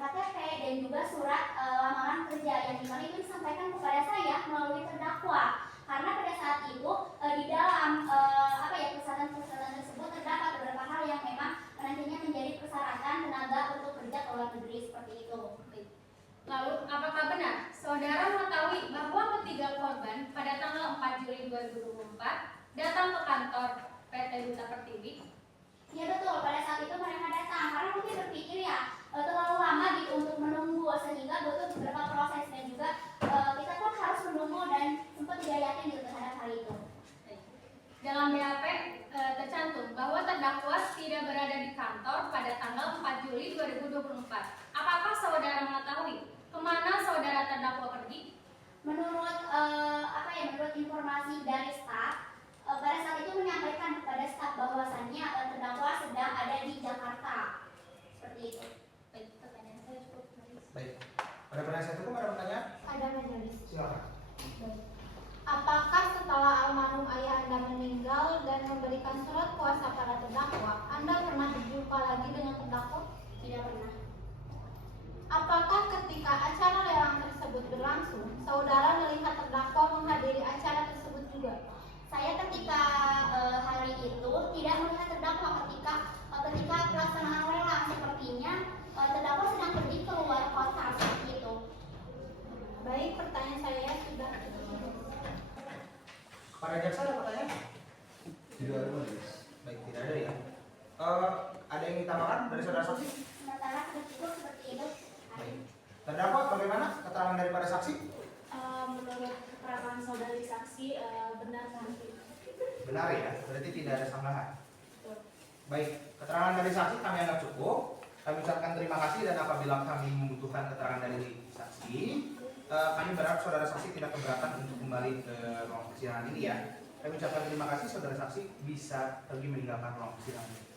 KTP dan juga surat lamaran kerja yang dimana itu disampaikan kepada saya melalui terdakwa. Karena pada saat itu di dalam persyaratan tersebut terdapat beberapa hal yang memang nantinya menjadi persyaratan tenaga untuk kerja ke luar negeri seperti itu. Lalu, apakah benar saudara mengetahui bahwa ketiga korban pada tanggal 4 Juli 2024 datang ke kantor PT Duta Pertiwi? Ya betul, pada saat itu mereka datang karena mungkin berpikir ya terlalu lama gitu untuk menunggu sehingga butuh beberapa proses dan juga kita pun harus menunggu dan sempat tidak yakin gitu terhadap hal itu. Dalam BAP tercantum bahwa terdakwa tidak berada di kantor pada tanggal 4 Juli 2024. Apakah saudara mengetahui kemana saudara terdakwa pergi? Menurut menurut informasi dari staf, pada saat itu menyampaikan kepada staf bahwasannya terdakwa sedang ada di Jakarta. Seperti itu. Baik, pertanyaan saya cukup. Baik. Pada penasihat hukum ada pertanyaan? Ada majelis. Silakan. Apakah setelah almarhum ayah Anda meninggal dan memberikan surat kuasa pada terdakwa, Anda pernah berjumpa lagi dengan terdakwa? Tidak pernah. Apakah ketika acara lelang tersebut berlangsung, saudara melihat terdakwa menghadiri acara tersebut juga? Saya ketika hari itu tidak melihat terdakwa ketika pelaksanaan lelang, sepertinya terdakwa sedang pergi keluar kota seperti itu. Baik, pertanyaan saya sudah. Para jaksa ada pertanyaan? Tidak ada majelis. Baik, tidak ada ya. Ada yang ditambahkan dari saudara saksi? Sementara sudah cukup seperti itu. Baik. Terdakwa bagaimana keterangan daripada saksi? Menurut keterangan saudari saksi benar nanti. Benar ya, berarti tidak ada sanggahan. Baik, keterangan dari saksi kami anggap cukup. Kami ucapkan terima kasih dan apabila kami membutuhkan keterangan dari saksi, kami berharap saudara saksi tidak keberatan untuk kembali ke ruang persidangan ini ya. Kami ucapkan terima kasih, saudara saksi bisa pergi meninggalkan ruang persidangan ini.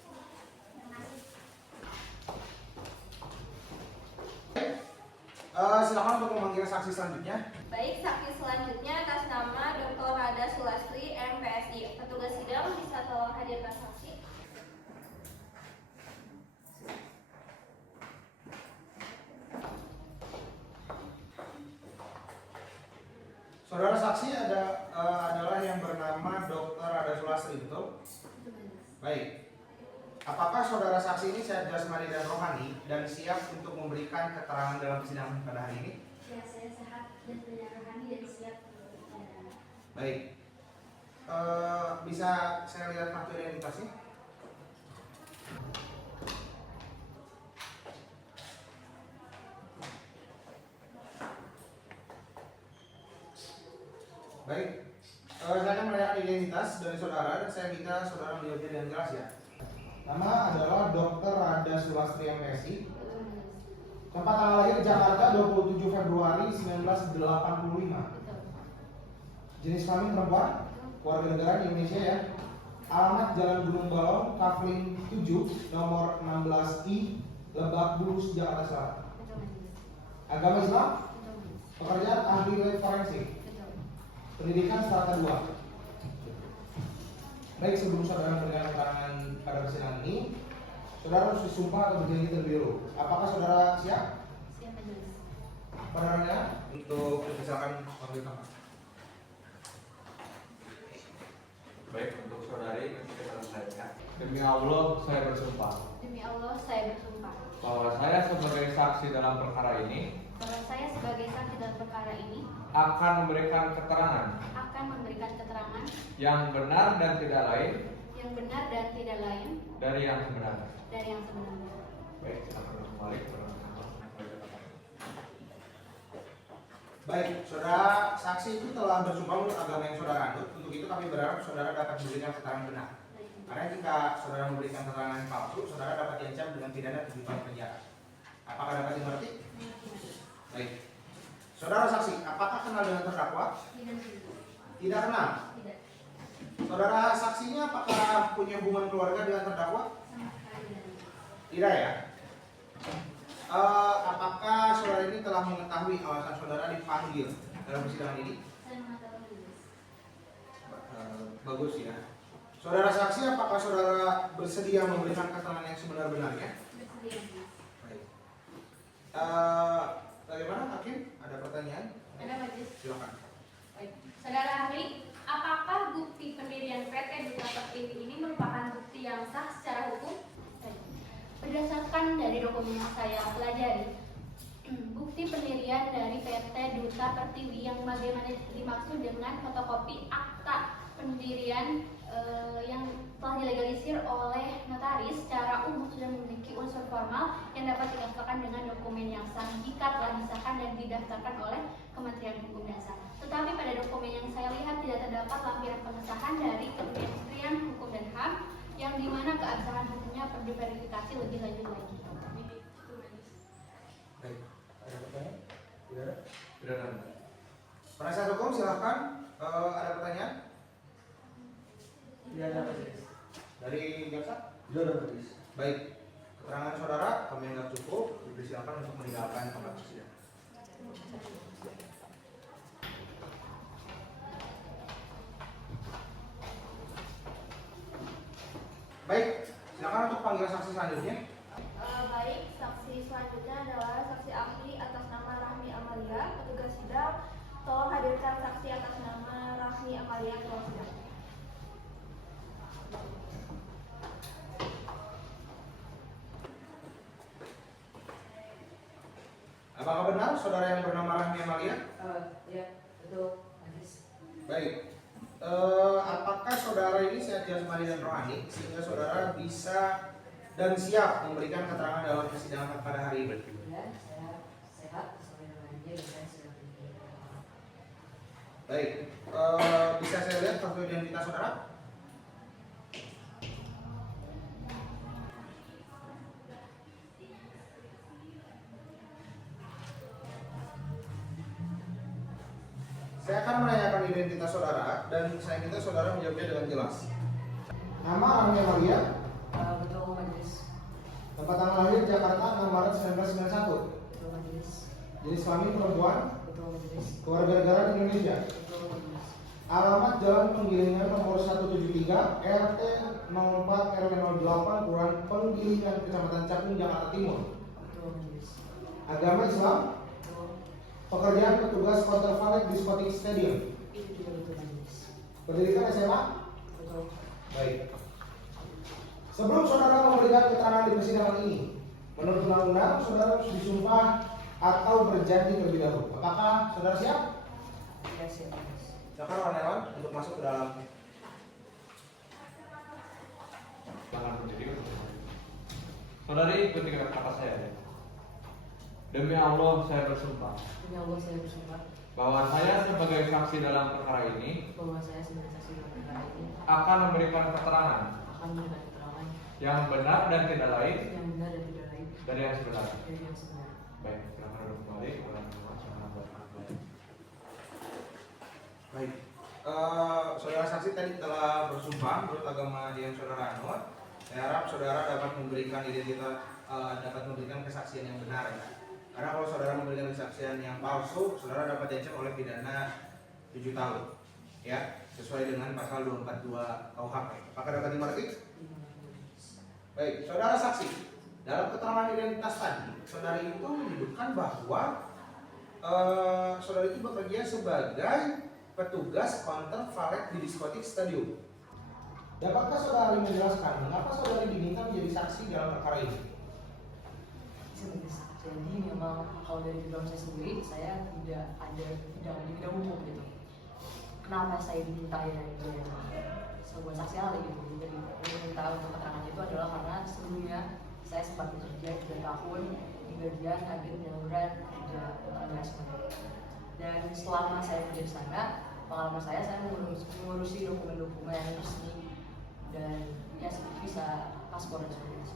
Silakan untuk memanggil saksi selanjutnya. Baik, saksi selanjutnya atas nama Dr. Rada Sulastri, MPSI. Petugas sidang bisa tolong hadirkan saksi. Saudara saksi adalah yang bernama Dr. Rada Sulastri, betul? Baik. Apakah saudara saksi ini sehat jasmani dan rohani dan siap untuk memberikan keterangan dalam persidangan pada hari ini? Ya, saya sehat dan rohani dan siap. Baik. Bisa saya lihat kartu identitasnya? Baik. Saya akan melihat identitas dari saudara dan saya minta saudara menjawabnya dengan jelas ya. Nama adalah Dr. Rada Sulastri MPSI. Tempat tanggal lahir Jakarta 27 Februari 1985. Jenis kelamin perempuan, warga negara di Indonesia ya. Alamat Jalan Gunung Balong, Kafling 7, nomor 16I, Lebak Bulus, Jakarta Selatan. Agama Islam, pekerjaan ahli lab forensik. Pendidikan strata 2. Baik, sebelum saudara memberikan keterangan pada persidangan ini, saudara harus disumpah atau berjanji terlebih dahulu. Apakah saudara siap? Siap, majelis. Penerangannya untuk misalkan panggil tempat. Baik, untuk saudari keterangan saya. Demi Allah saya bersumpah Demi Allah, saya bersumpah bahwa saya sebagai saksi dalam perkara ini bahwa saya sebagai saksi dalam perkara ini akan memberikan keterangan yang benar dan tidak lain dari yang sebenarnya. Baik, silakan kembali ke tempat. Baik, saudara saksi itu telah bersumpah menurut agama yang saudara anut. Untuk itu kami berharap saudara dapat memberikan keterangan benar. Karena jika saudara memberikan keterangan palsu, saudara dapat diancam dengan pidana 7 tahun penjara. Apakah dapat dimengerti? Baik. Saudara saksi, apakah kenal dengan terdakwa? Tidak kenal. Saudara saksinya apakah punya hubungan keluarga dengan terdakwa? Tidak ya. Apakah saudara ini telah mengetahui alasan saudara dipanggil dalam persidangan ini? Saya mengatakan Bagus ya. Saudara saksi, apakah saudara bersedia memberikan keterangan yang sebenar-benarnya? bersedia. Baik. Bagaimana hakim? Ada pertanyaan? Ada majelis. Silakan. Baik. Saudara ahli, apakah bukti pendirian PT Duta Pertiwi ini merupakan bukti yang sah secara hukum? Berdasarkan dari dokumen yang saya pelajari, bukti pendirian dari PT Duta Pertiwi yang bagaimana dimaksud dengan fotokopi akta pendirian yang telah dilegalisir oleh notaris secara umum sudah memiliki unsur formal yang dapat dikatakan dengan dokumen yang sah jika telah disahkan dan didaftarkan oleh Kementerian Hukum Dasar. Tetapi pada dokumen yang saya lihat tidak terdapat lampiran pengesahan dari Kementerian Hukum dan HAM yang dimana keabsahan hukumnya perlu diverifikasi lebih lanjut lagi. Baik. Ada pertanyaan? Tidak ada? Tidak ada. Penasihat hukum silahkan. Ada pertanyaan? Tidak ada majelis. Dari jaksa? Tidak ada majelis. Baik. Keterangan saudara kami anggap cukup. Dipersilakan untuk meninggalkan tempat persidangan. Baik, silakan untuk panggil saksi selanjutnya. Baik, saksi selanjutnya adalah saksi ahli atas nama Rahmi Amalia. Petugas sidang, tolong hadirkan saksi atas nama Rahmi Amalia ke ruang sidang. Apakah benar saudara yang bernama Rahmi Amalia? Ya, betul. Majelis. Baik. Apakah saudara ini sehat jasmani dan rohani sehingga saudara bisa dan siap memberikan keterangan dalam persidangan pada hari ini? Ya, saya sehat sampai dengan dia dan saya sudah Baik, bisa saya lihat kartu identitas saudara? Saya akan menanyakan identitas saudara dan saya minta saudara menjawabnya dengan jelas. Nama Rangga Maria. Betul majelis. Tempat tanggal lahir Jakarta 6 Maret 1991. Betul majelis. Jenis kelamin perempuan. Betul majelis. Kewarganegaraan Indonesia. Betul majelis. Alamat Jalan Penggilingan nomor 173 RT 04 RW 08 Kelurahan Penggilingan Kecamatan Cakung Jakarta Timur. Betul majelis. Agama Islam. Betul. Pekerjaan petugas counter valet Diskotik Stadium. Itu juga betul majelis. Pendidikan SMA. Betul. Baik. Sebelum saudara memberikan keterangan di persidangan ini, menurut undang-undang saudara harus disumpah atau berjanji terlebih dahulu. Apakah saudara siap? Ya siap majelis. Silakan kawan-kawan untuk masuk ke dalam. Silakan berdiri. Saudari ikuti kata saya. Demi Allah saya bersumpah Demi Allah saya bersumpah bahwa saya sebagai saksi dalam perkara ini bahwa saya sebagai saksi dalam perkara ini akan memberikan keterangan akan memberikan keterangan yang benar dan tidak lain yang benar dan tidak lain dari yang sebenarnya. dari yang sebenarnya. Baik, silakan duduk kembali. Baik. Saudara saksi tadi telah bersumpah menurut agama yang saudara anut. Saya harap saudara dapat memberikan identitas, dapat memberikan kesaksian yang benar ya. Karena kalau saudara memberikan kesaksian yang palsu, saudara dapat diancam oleh pidana 7 tahun. Ya, sesuai dengan pasal 242 KUHP. Apakah dapat dimengerti? Baik, saudara saksi. Dalam keterangan identitas tadi, saudara itu menyebutkan bahwa saudara itu bekerja sebagai petugas counter valet di diskotik stadium. Dapatkah saudari menjelaskan mengapa saudari diminta menjadi saksi dalam perkara ini? Jadi memang kalau dari background saya sendiri, saya tidak ada di bidang hukum gitu. Kenapa saya diminta ya sebuah saksi ahli gitu? Jadi diminta untuk keterangan itu adalah karena sebelumnya saya sempat bekerja 3 tahun di bagian agen penyaluran kerja seperti itu. Dan selama saya kerja di sana, pengalaman saya mengurusi dokumen-dokumen resmi dan ya bisa paspor dan sebagainya.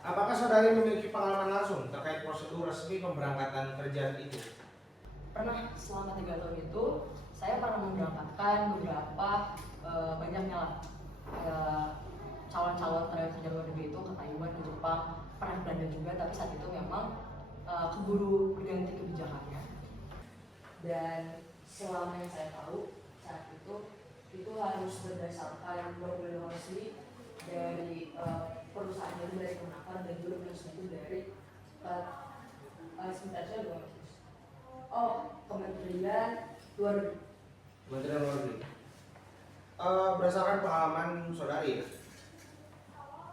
Apakah saudari memiliki pengalaman langsung terkait prosedur resmi pemberangkatan kerja itu? Pernah, selama 3 tahun itu saya pernah memberangkatkan beberapa banyaknya lah calon-calon tenaga kerja luar negeri itu ke Taiwan, ke Jepang, pernah ke Belanda juga, tapi saat itu memang keburu berganti kebijakannya. Dan selama yang saya tahu saat itu harus berdasarkan dokumen resmi dari perusahaan itu, dari Kemenaker, dan belum itu dari sebentar saya lupa. Kementerian Luar Negeri. Kementerian Luar Negeri. Berdasarkan pengalaman saudari,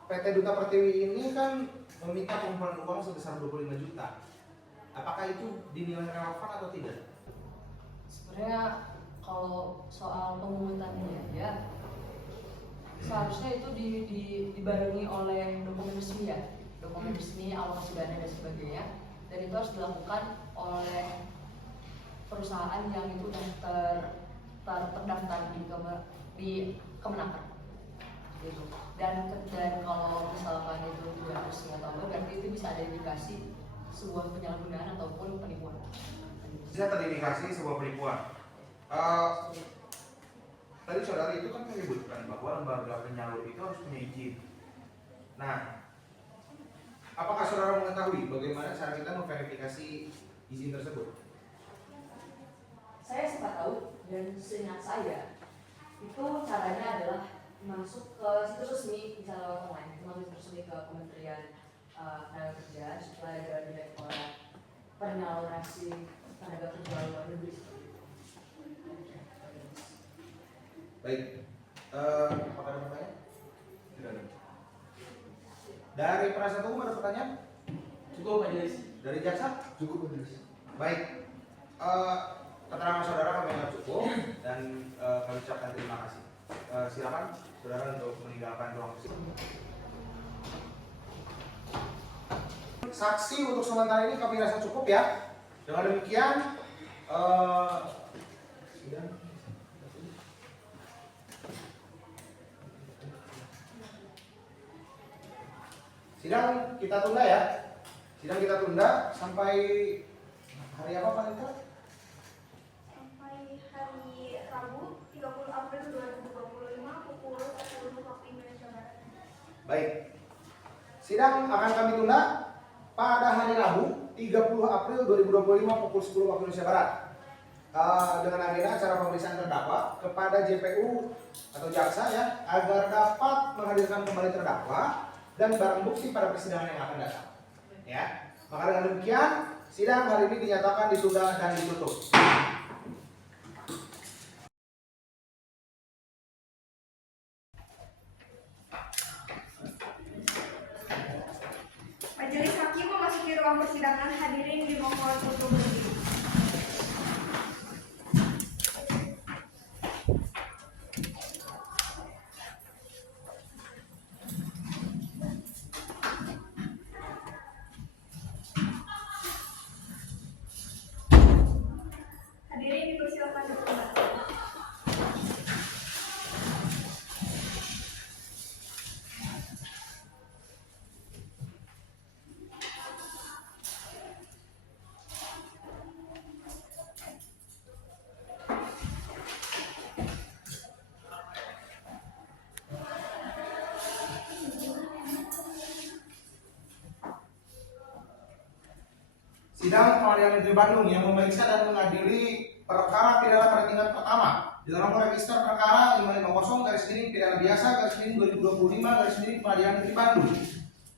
PT Duta Pertiwi ini kan meminta pengumpulan uang sebesar 25 juta. Apakah itu dinilai relevan atau tidak? Sebenarnya kalau soal pemungutannya ya seharusnya itu dibarengi oleh dokumen resmi ya, dokumen resmi, alokasi dana dan sebagainya, dan itu harus dilakukan oleh perusahaan yang itu terdaftar di Kemenaker gitu. Dan kalau misalkan itu tidak resmi atau enggak, berarti itu bisa ada indikasi sebuah penyalahgunaan ataupun penipuan. Bisa terindikasi sebuah penipuan. Tadi saudara itu kan menyebutkan bahwa lembaga penyalur itu harus punya izin. Nah, apakah saudara mengetahui bagaimana cara kita memverifikasi izin tersebut? Saya sempat tahu, dan seingat saya itu caranya adalah masuk ke situs resmi, misalnya lewat online, masuk resmi ke Kementerian Tenaga Kerja, supaya ada Direktorat Penyaluran Tenaga Kerja Luar Negeri. Baik, apakah ada pertanyaan? Tidak ada. Dari penasihat hukum ada pertanyaan? Cukup majelis. Dari jaksa? Cukup majelis. Baik, keterangan saudara kami anggap cukup dan kami ucapkan terima kasih. Silakan saudara untuk meninggalkan ruang persidangan. Saksi untuk sementara ini kami rasa cukup ya. Dengan demikian Sidang kita tunda ya. Sidang kita tunda sampai hari apa Pak Lita? Sampai hari Rabu 30 April 2025 pukul 10 waktu Indonesia Barat. Baik. Sidang akan kami tunda pada hari Rabu 30 April 2025 pukul 10 waktu Indonesia Barat. Dengan agenda acara pemeriksaan terdakwa kepada JPU atau jaksa ya, agar dapat menghadirkan kembali terdakwa dan barang bukti pada persidangan yang akan datang. Ya, maka dengan demikian sidang hari ini dinyatakan ditunda dan ditutup. Majelis Hakim memasuki ruang persidangan, hadirin dimohon untuk berdiri. Hadirin dipersilakan untuk kembali. Sidang Pengadilan Negeri Bandung yang memeriksa dan mengadili perkara pidana pada tingkat pertama dengan nomor register perkara 550 pidana biasa 2025 Pengadilan Negeri Bandung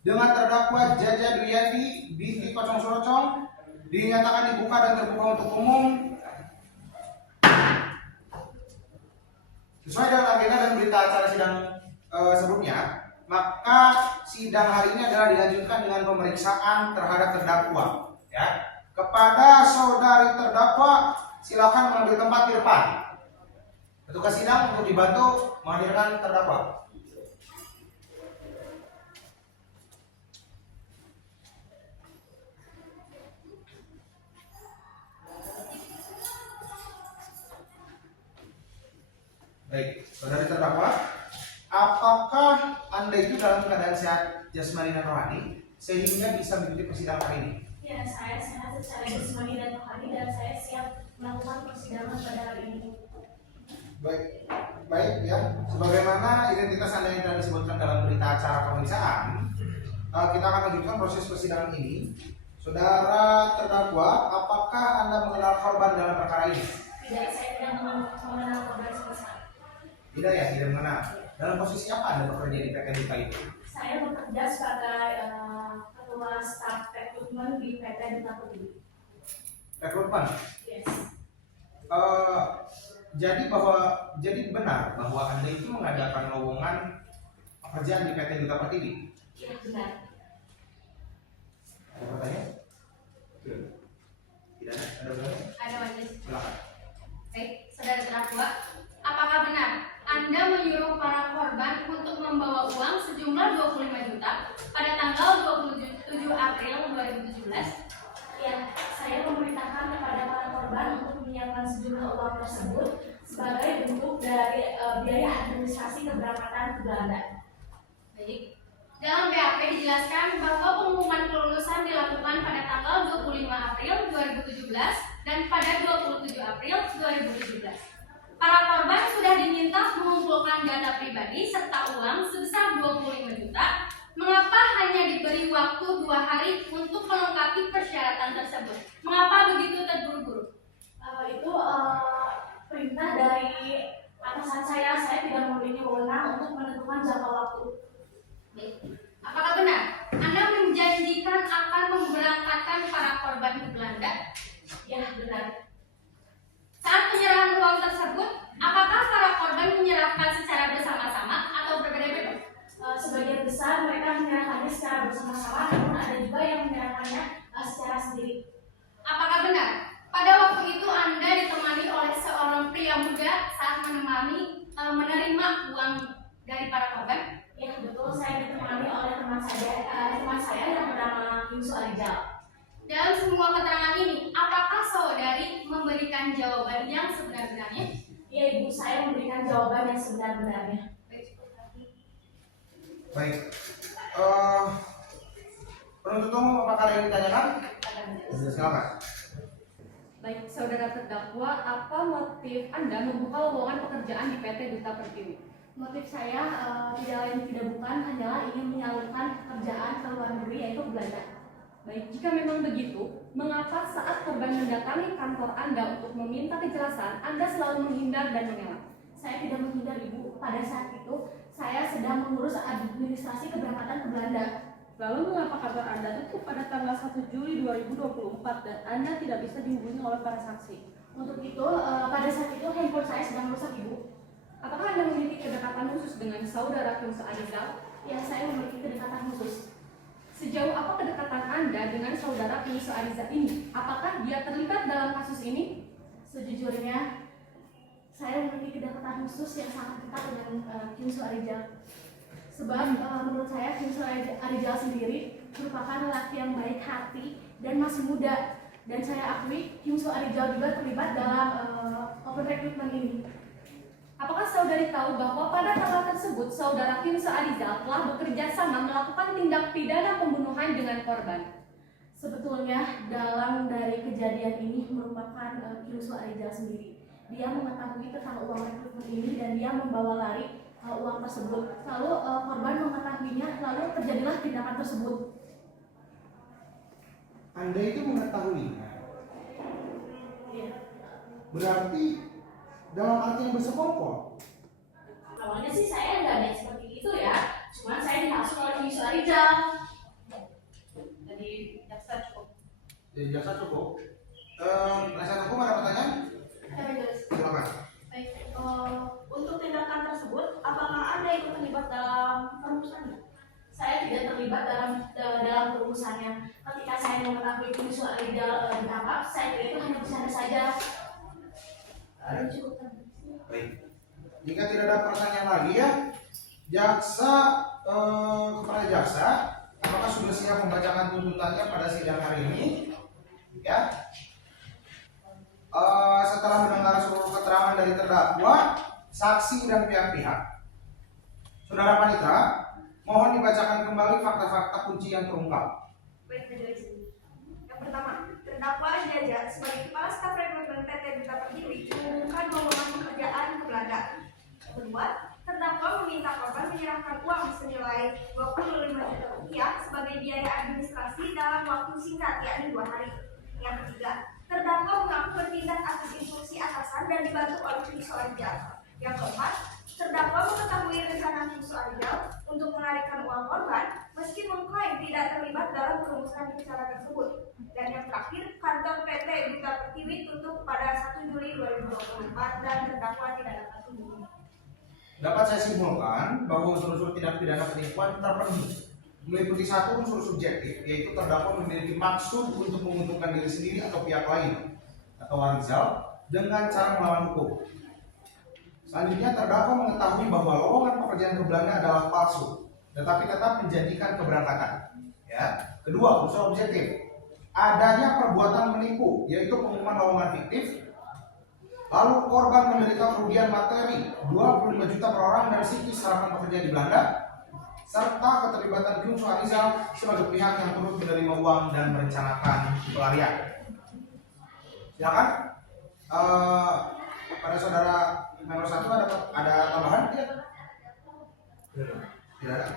dengan terdakwa Jaja Dwiyanti binti Kocong Sorocong dinyatakan dibuka dan terbuka untuk umum sesuai dengan agenda dan berita acara sidang sebelumnya. Maka sidang hari ini adalah dilanjutkan dengan pemeriksaan terhadap terdakwa. Ya, kepada saudari terdakwa silakan mengambil tempat di depan. Petugas sidang untuk dibantu menghadirkan terdakwa. Baik, saudari terdakwa, apakah Anda itu dalam keadaan sehat jasmani dan rohani sehingga bisa mengikuti persidangan hari ini? Ya, saya sehat secara jasmani dan rohani dan saya siap melakukan persidangan pada hari ini. Baik, baik ya. Sebagaimana identitas Anda yang telah disebutkan dalam berita acara pemeriksaan, kita akan lanjutkan proses persidangan ini. Saudara terdakwa, apakah Anda mengenal korban dalam perkara ini? Tidak, saya tidak mengenal korban sama sekali. Tidak ya, tidak mengenal. Dalam posisi apa Anda bekerja di PT Duta itu? Saya bekerja sebagai ketua staf rekrutmen di PT Duta Pertiwi. Rekrutmen? Yes. Jadi benar bahwa Anda itu mengadakan lowongan pekerjaan di PT Duta Pertiwi? Iya, benar. Ada pertanyaan? Tidak ada? Ada pertanyaan? Ada majelis. Silakan. Baik, saudara terdakwa, apakah benar Anda menyuruh para korban untuk membawa uang sejumlah 25 juta pada tanggal 27 April 2017? Ya, saya memerintahkan kepada para korban untuk menyiapkan sejumlah uang tersebut sebagai bentuk dari biaya administrasi keberangkatan ke Belanda. Baik. Dalam BAP dijelaskan bahwa pengumuman kelulusan dilakukan pada tanggal 25 April 2017 dan pada 27 April 2017. Para korban sudah diminta mengumpulkan data pribadi serta uang sebesar 25 juta. Mengapa hanya diberi waktu 2 hari untuk melengkapi persyaratan tersebut? Mengapa begitu terburu-buru? Itu perintah dari atasan saya tidak memiliki wewenang untuk menentukan jangka waktu. Apakah benar Anda menjanjikan akan memberangkatkan para korban ke Belanda? Ya, benar. Saat penyerahan uang tersebut, apakah para korban menyerahkan secara bersama-sama atau berbeda-beda? Sebagian besar mereka menyerahkannya secara bersama-sama, namun ada juga yang menyerahkannya secara sendiri. Apakah benar pada waktu itu Anda ditemani oleh seorang pria muda saat menerima uang dari para korban? Ya, betul. Saya ditemani oleh teman saya yang bernama Yusuf Arijal. Dalam semua keterangan ini, apakah saudari memberikan jawaban yang sebenar-benarnya? Ya, Ibu, saya memberikan jawaban yang sebenar-benarnya. Baik. Penuntut umum, apakah ada yang ditanyakan? Silakan. Baik, saudara terdakwa, apa motif Anda membuka lowongan pekerjaan di PT Duta Pertiwi? Motif saya tidak lain tidak bukan hanyalah ingin menyalurkan pekerjaan ke luar negeri, yaitu ke Belanda. Baik, jika memang begitu, mengapa saat korban mendatangi kantor Anda untuk meminta kejelasan, Anda selalu menghindar dan mengelak? Saya tidak menghindar, Ibu. Pada saat itu saya sedang mengurus administrasi keberangkatan ke Belanda. Lalu mengapa kantor Anda tutup pada tanggal 1 Juli 2024 dan Anda tidak bisa dihubungi oleh para saksi? Untuk itu, pada saat itu handphone saya sedang rusak, Ibu. Apakah Anda memiliki kedekatan khusus dengan saudara Kimso Arizal? Ya, saya memiliki kedekatan khusus. Sejauh apa kedekatan Anda dengan saudara Kimso Arizal ini? Apakah dia terlibat dalam kasus ini? Sejujurnya, saya memiliki kedekatan khusus yang sangat dekat dengan Kimso Arizal. Sebab menurut saya Kimso Arizal sendiri merupakan lelaki yang baik hati dan masih muda. Dan saya akui Kimso Arizal juga terlibat dalam open recruitment ini. Apakah saudari tahu bahwa pada tanggal tersebut saudara Kimso Arizal telah bekerja sama melakukan tindak pidana pembunuhan dengan korban? Sebetulnya dalang dari kejadian ini merupakan Kimso Arizal sendiri. Dia mengetahui tentang uang rekrutmen ini dan dia membawa lari uang tersebut. Lalu korban mengetahuinya, lalu terjadilah tindakan tersebut. Anda itu mengetahuinya. Iya. Berarti dalam arti yang bersekongkol. Awalnya sih saya nggak ada seperti itu ya, cuman saya dihasut oleh Kimso Arizal. Jadi jaksa cukup. Jadi jaksa cukup. Penasihat hukum ada pertanyaan? Silakan. Baik, untuk tindakan tersebut, apakah Anda ikut terlibat dalam perumusannya? Saya tidak terlibat dalam perumusannya. Ketika saya mengetahui Kimso Arizal ditangkap, saya kira itu hanya bercanda saja. Cukup. Baik. Jika tidak ada pertanyaan lagi ya, jaksa kepada jaksa, apakah sudah siap membacakan tuntutannya pada sidang hari ini? Ya. Setelah mendengar seluruh keterangan dari terdakwa, saksi dan pihak-pihak, Saudara Panitra, mohon dibacakan kembali fakta-fakta kunci yang terungkap. Baik, dari sini. Yang pertama, terdakwa Jaja sebagai kepala staf rekrutmen PT Duta Pertiwi mengumumkan lowongan pekerjaan ke Belanda. Kedua, terdakwa meminta korban menyerahkan uang senilai 25 juta rupiah sebagai biaya administrasi dalam waktu singkat, yakni 2 hari. Yang ketiga, terdakwa mengaku bertindak atas instruksi atasan dan dibantu oleh Kimso Arizal. Yang keempat, terdakwa mengetahui rencana Kimso Arizal untuk menarikkan uang korban meski mengklaim tidak terlibat dalam perumusan bicara tersebut. Dan yang terakhir, kantor PT Duta Pertiwi tutup pada 1 Juli 2024 dan terdakwa tidak dapat dihubungi. Dapat saya simpulkan bahwa unsur-unsur tindak pidana penipuan terpenuhi. Meliputi satu unsur subjektif, yaitu terdakwa memiliki maksud untuk menguntungkan diri sendiri atau pihak lain atau Arizal dengan cara melawan hukum. Selanjutnya, terdakwa mengetahui bahwa lowongan pekerjaan ke Belanda adalah palsu, tetapi tetap menjanjikan keberangkatan. Ya. Kedua, unsur objektif, adanya perbuatan menipu, yaitu pengumuman lowongan fiktif. Lalu korban menderita kerugian materi 25 juta per orang dan psikis harapan pekerja di Belanda, serta keterlibatan Kimso Arizal sebagai pihak yang turut menerima uang dan merencanakan pelarian. Silakan. Pada saudara nomor 1 ada tambahan tidak? Tidak ada.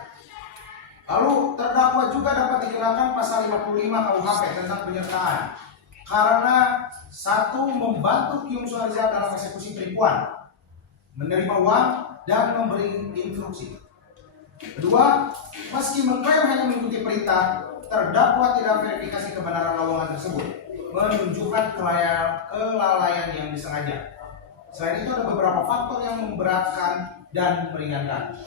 Lalu terdakwa juga dapat dikenakan pasal 55 KUHP tentang penyertaan karena satu, membantu Kimso Arizal dalam eksekusi penipuan, menerima uang dan memberi instruksi. Kedua, meski mengklaim hanya mengikuti perintah, terdakwa tidak verifikasi kebenaran lowongan tersebut, menunjukkan kelalaian yang disengaja. Selain itu ada beberapa faktor yang memberatkan dan meringankan.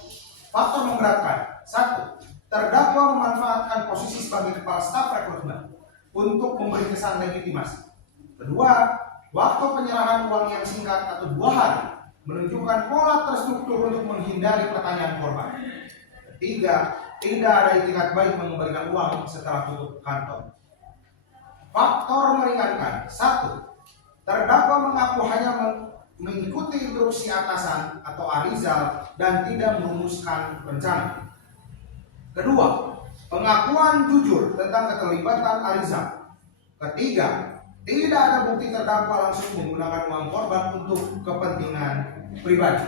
Faktor memberatkan: 1. Terdakwa memanfaatkan posisi sebagai kepala staf rekrutmen untuk memberi kesan legitimasi. Kedua, waktu penyerahan uang yang singkat atau 2 hari menunjukkan pola terstruktur untuk menghindari pertanyaan korban. Ketiga, tidak ada itikat baik mengembalikan uang setelah tutup kantor. Faktor meringankan: 1. Terdakwa mengaku hanya mengikuti instruksi atasan atau Arizal dan tidak merumuskan rencana. Kedua, pengakuan jujur tentang keterlibatan Arizal. Ketiga, tidak ada bukti terdakwa langsung menggunakan uang korban untuk kepentingan pribadi.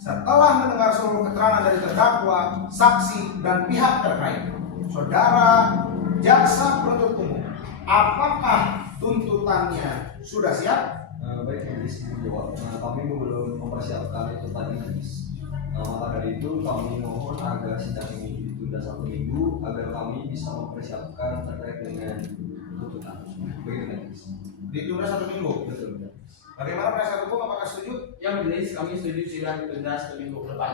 Setelah mendengar seluruh keterangan dari terdakwa, saksi, dan pihak terkait, saudara jaksa penuntut umum, apakah tuntutannya sudah siap? Baik, Majelis menjawab. Kami belum mempersiapkan itu tadi, Majelis. Maka dari itu kami mohon agar sidang ini ditunda 1 minggu agar kami bisa mempersiapkan terkait dengan tuntutan. Begitu, Majelis. Ditunda 1 minggu. Betul. Bagaimana penasihat hukum, apakah setuju? Ya Majelis, kami setuju sidang ditunda 1 minggu ke depan.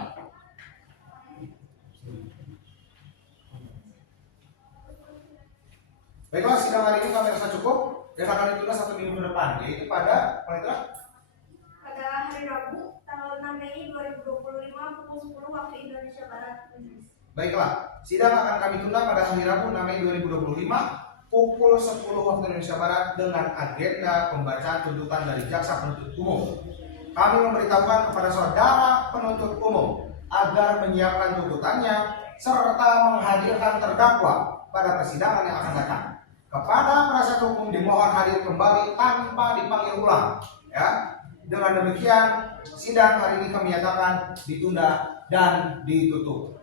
Baiklah, sidang hari ini kami rasa cukup dan akan ditunda 1 minggu ke depan, yaitu pada Pada hari Rabu, tanggal 6 Mei 2025 pukul 10 waktu Indonesia Barat. Baiklah, sidang akan kami tunda pada hari Rabu 6 Mei 2025 pukul 10 waktu Indonesia Barat dengan agenda pembacaan tuntutan dari jaksa penuntut umum. Kami memberitahukan kepada saudara penuntut umum agar menyiapkan tuntutannya serta menghadirkan terdakwa pada persidangan yang akan datang. Kepada penasihat hukum dimohon hadir kembali tanpa dipanggil ulang. Ya, dengan demikian sidang hari ini kami nyatakan ditunda dan ditutup.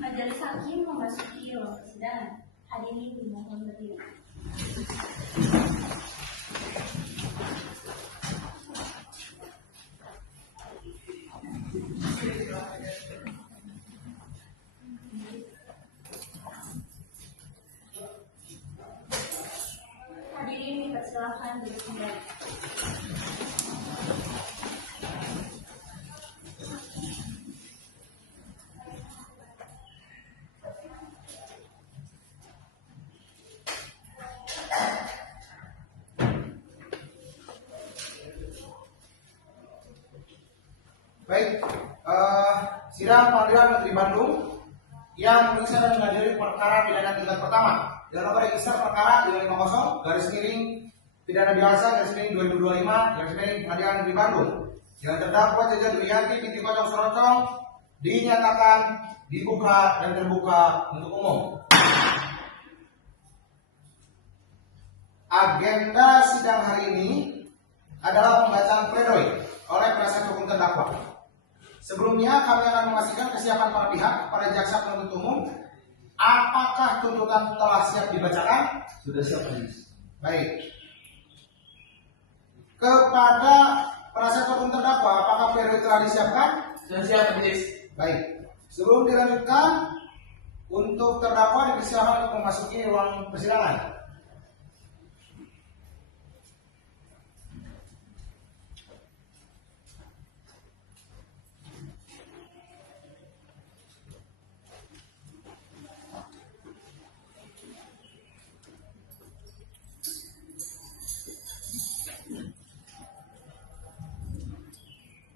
Majelis Hakim memasuki ruang persidangan. Hadirin dimohon berdiri. Hadirin dipersilakan duduk kembali. Baik, sidang pengadilan negeri Bandung yang memeriksa dan mengadili perkara pidana tingkat pertama dengan nomor register perkara 250 garis miring pidana biasa garis miring 2025 garis miring pengadilan negeri Bandung yang terdakwa Jaja Dwiyanti binti Kocok Sorocong dinyatakan dibuka dan terbuka untuk umum. Agenda sidang hari ini adalah pembacaan pledoi oleh penasihat hukum terdakwa. Sebelumnya kami akan memastikan kesiapan para pihak pada jaksa penuntut umum. Apakah tuntutan telah siap dibacakan? Sudah siap, Majelis. Baik. Kepada penasihat hukum terdakwa, apakah pledoi telah disiapkan? Sudah siap, Majelis. Baik. Sebelum dilanjutkan, untuk terdakwa dipersilakan untuk memasuki ruang persidangan.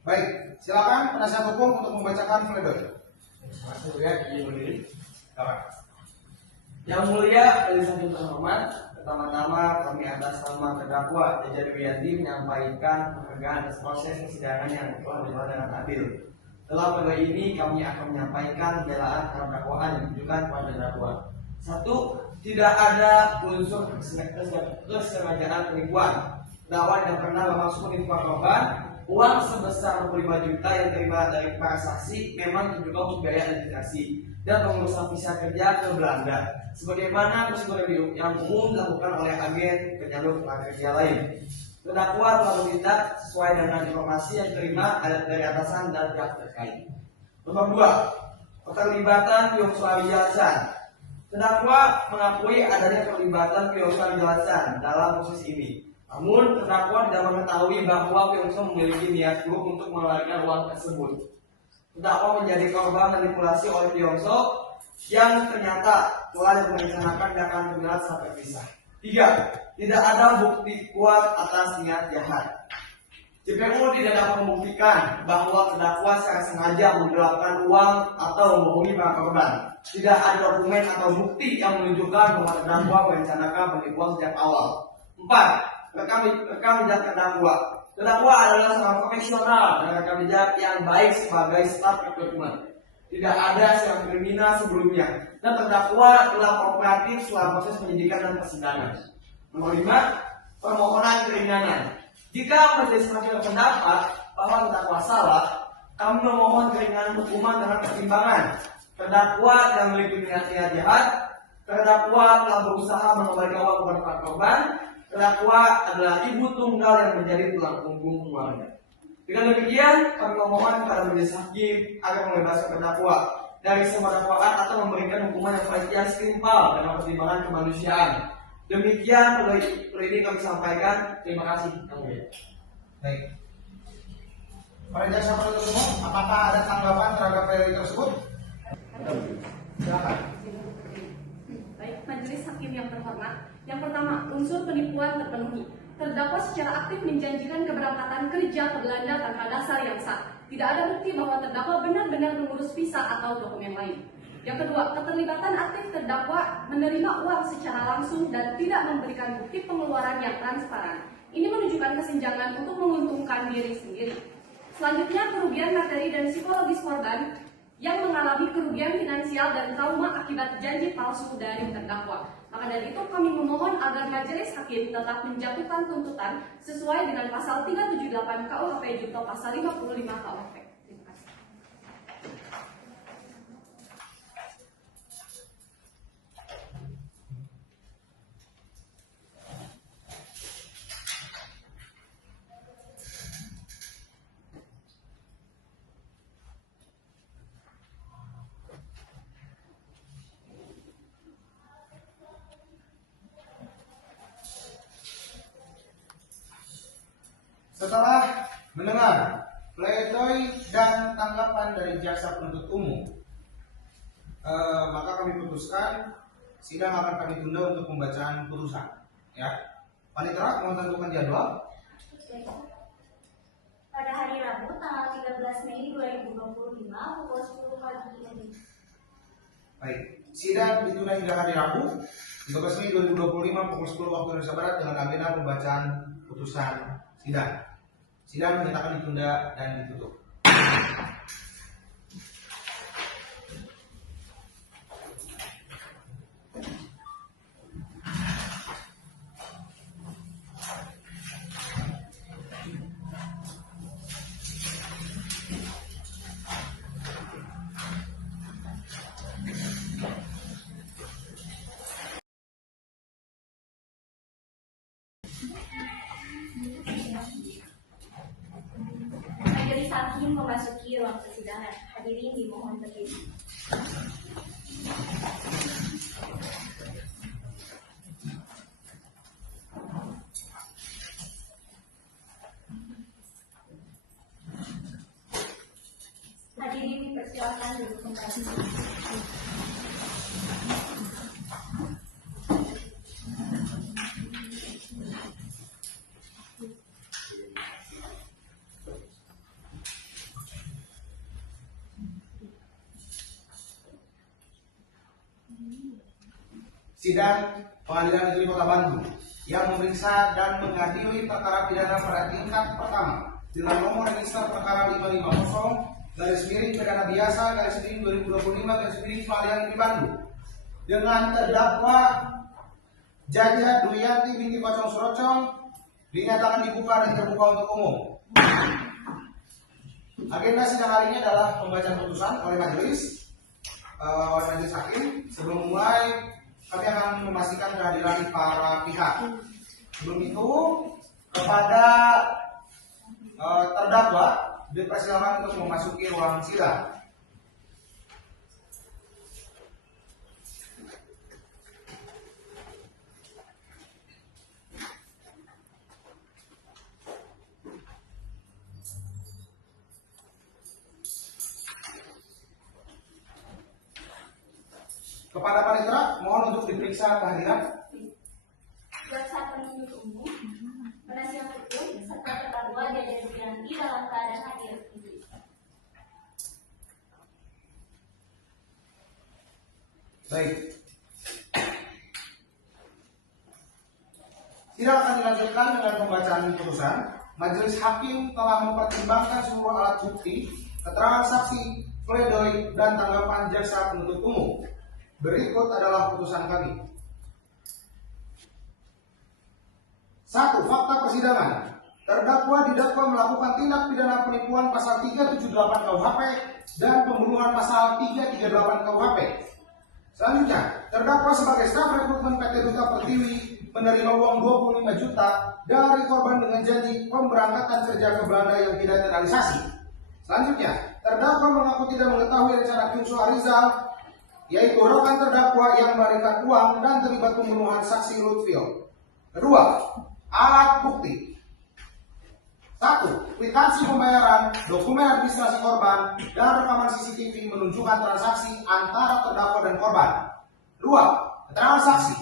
Baik, silakan penasihat hukum untuk membacakan pledoi. Yang mulia, majelis hakim terhormat, pertama-tama kami atas nama terdakwa Jaja Dwiyanti menyampaikan penghargaan atas proses persidangan yang telah berjalan dengan adil. Dalam pledoi ini kami akan menyampaikan pembelaan terhadap dakwaan yang ditujukan kepada terdakwa. 1. Tidak ada unsur kesengajaan penipuan. Terdakwa tidak pernah bermaksud menipu korban. Uang sebesar 25 juta yang diterima dari para saksi memang diduga untuk biaya administrasi dan pengurusan visa kerja ke Belanda, sebagaimana prosedur yang umum dilakukan oleh agen penyalur tenaga kerja lain. Terdakwa telah meminta sesuai dengan informasi yang diterima dari atasan dan pihak terkait. Nomor 2. Keterlibatan Yongso Arijalsan. Terdakwa mengakui adanya keterlibatan Yongso Arijalsan dalam proses ini. Namun, terdakwa tidak mengetahui bahwa Pyongso memiliki niat buruk untuk mengeluarkan uang tersebut. Terdakwa menjadi korban manipulasi oleh Pyongso yang ternyata telah direncanakan dan akan bergerak sampai pisah. 3. Tidak ada bukti kuat atas niat jahat. JPU tidak dapat membuktikan bahwa terdakwa secara sengaja menggelapkan uang atau membohongi para korban. Tidak ada dokumen atau bukti yang menunjukkan bahwa terdakwa merencanakan penipuan sejak awal. 4. Rekam jejak terdakwa. Terdakwa adalah seorang profesional dan rekam jejak yang baik sebagai staf rekrutmen. Tidak ada seorang kriminal sebelumnya dan terdakwa telah kooperatif selama proses penyidikan dan persidangan. Nomor 5. Permohonan keringanan. Jika majelis hakim berpendapat bahwa terdakwa salah, kami memohon keringanan hukuman dengan pertimbangan terdakwa yang memiliki niat jahat, terdakwa telah berusaha mengembalikan uang kepada para korban, terdakwa adalah ibu tunggal yang menjadi tulang punggung keluarga. Dengan demikian, kami memohon kepada majelis hakim agar membebaskan terdakwa dari semua dakwaan atau memberikan hukuman yang setimpal dengan pertimbangan kemanusiaan. Demikian perlu ini kami sampaikan. Terima kasih. Baik. Para jaksa penuntut umum, apakah ada tanggapan terhadap materi tersebut? Silakan. Baik, majelis hakim yang terhormat. Yang pertama, unsur penipuan terpenuhi. Terdakwa secara aktif menjanjikan keberangkatan kerja ke Belanda tanpa dasar yang sah. Tidak ada bukti bahwa terdakwa benar-benar mengurus visa atau dokumen lain. Yang kedua, keterlibatan aktif terdakwa menerima uang secara langsung dan tidak memberikan bukti pengeluaran yang transparan. Ini menunjukkan kesenjangan untuk menguntungkan diri sendiri. Selanjutnya, kerugian materi dan psikologis korban yang mengalami kerugian finansial dan trauma akibat janji palsu dari terdakwa. Maka dari itu kami memohon agar majelis hakim tetap menjatuhkan tuntutan sesuai dengan pasal 378 KUHP junto pasal 55 KUHP. Terima kasih. Setelah mendengar pledoi dan tanggapan dari jaksa penuntut umum, maka kami putuskan sidang akan kami tunda untuk pembacaan putusan. Ya, Panitera mau tentukan jadwal. Pada hari Rabu tanggal 13 Mei 2025 pukul 10 pagi ini. Baik, sidang ditunda hingga hari Rabu 13 Mei 2025 pukul 10 waktu Indonesia Barat dengan agenda pembacaan putusan sidang. Sidang menyatakan ditunda dan ditutup. Majelis hakim memasuki ruang persidangan. Hadirin dimohon berdiri. Hadirin dipersilakan duduk kembali. Sidang Pengadilan Negeri Kota Bandung yang memeriksa dan mengadili perkara pidana pada tingkat pertama dengan nomor register perkara 550 pidana biasa 2025 Pengadilan Negeri Bandung dengan terdakwa Jaja Duyanti binti Kocong Surocong dinyatakan dibuka dan terbuka untuk umum. Agenda sidang hari ini adalah pembacaan putusan oleh majelis hakim. Sebelum mulai, kami akan memastikan kehadiran para pihak. Sebelum itu, kepada terdakwa dipersilakan untuk memasuki ruang sidang. Kepada panitera, mohon untuk diperiksa kehadiran. Jaksa penuntut umum, penasihat hukum, serta terdakwa Jaja Duyanti dalam keadaan hadir. Baik. Sidang akan dilanjutkan dengan pembacaan putusan. Majelis hakim telah mempertimbangkan seluruh alat bukti, keterangan saksi, pledoi, dan tanggapan jaksa penuntut umum. Berikut adalah putusan kami. 1. Fakta persidangan. Terdakwa didakwa melakukan tindak pidana penipuan pasal 378 KUHP dan pembunuhan pasal 338 KUHP. Selanjutnya, terdakwa sebagai staf rekrutmen PT Duta Pertiwi menerima uang 25 juta dari korban dengan janji pemberangkatan kerja ke Belanda yang tidak terrealisasi. Selanjutnya, terdakwa mengaku tidak mengetahui rencana Kyung Soo Arizal, yaitu rekan terdakwa yang memberikan uang dan terlibat pembunuhan saksi Lutfio. Kedua, alat bukti. 1. Kwitansi pembayaran, dokumen administrasi korban, dan rekaman CCTV menunjukkan transaksi antara terdakwa dan korban. 2. Keterangan saksi.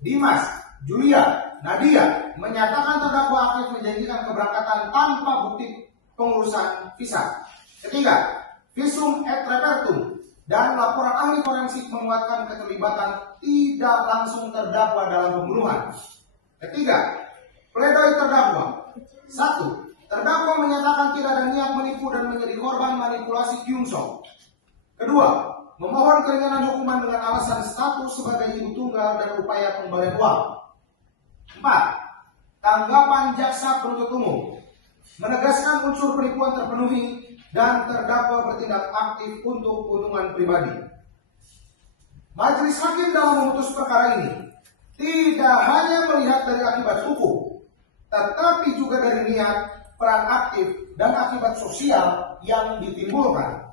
Dimas, Julia, Nadia menyatakan terdakwa aktif menjanjikan keberangkatan tanpa bukti pengurusan visa. Ketiga, visum et repertum dan laporan ahli forensik menguatkan keterlibatan tidak langsung terdakwa dalam pembunuhan. Ketiga, pledoi terdakwa. 1. Terdakwa menyatakan tidak ada niat menipu dan menjadi korban manipulasi Kyung Soo. Kedua, memohon keringanan hukuman dengan alasan status sebagai ibu tunggal dan upaya pengembalian uang. 4. Tanggapan jaksa penuntut umum menegaskan unsur penipuan terpenuhi dan terdakwa bertindak aktif untuk keuntungan pribadi. Majelis hakim dalam memutus perkara ini tidak hanya melihat dari akibat hukum, tetapi juga dari niat, peran aktif, dan akibat sosial yang ditimbulkan.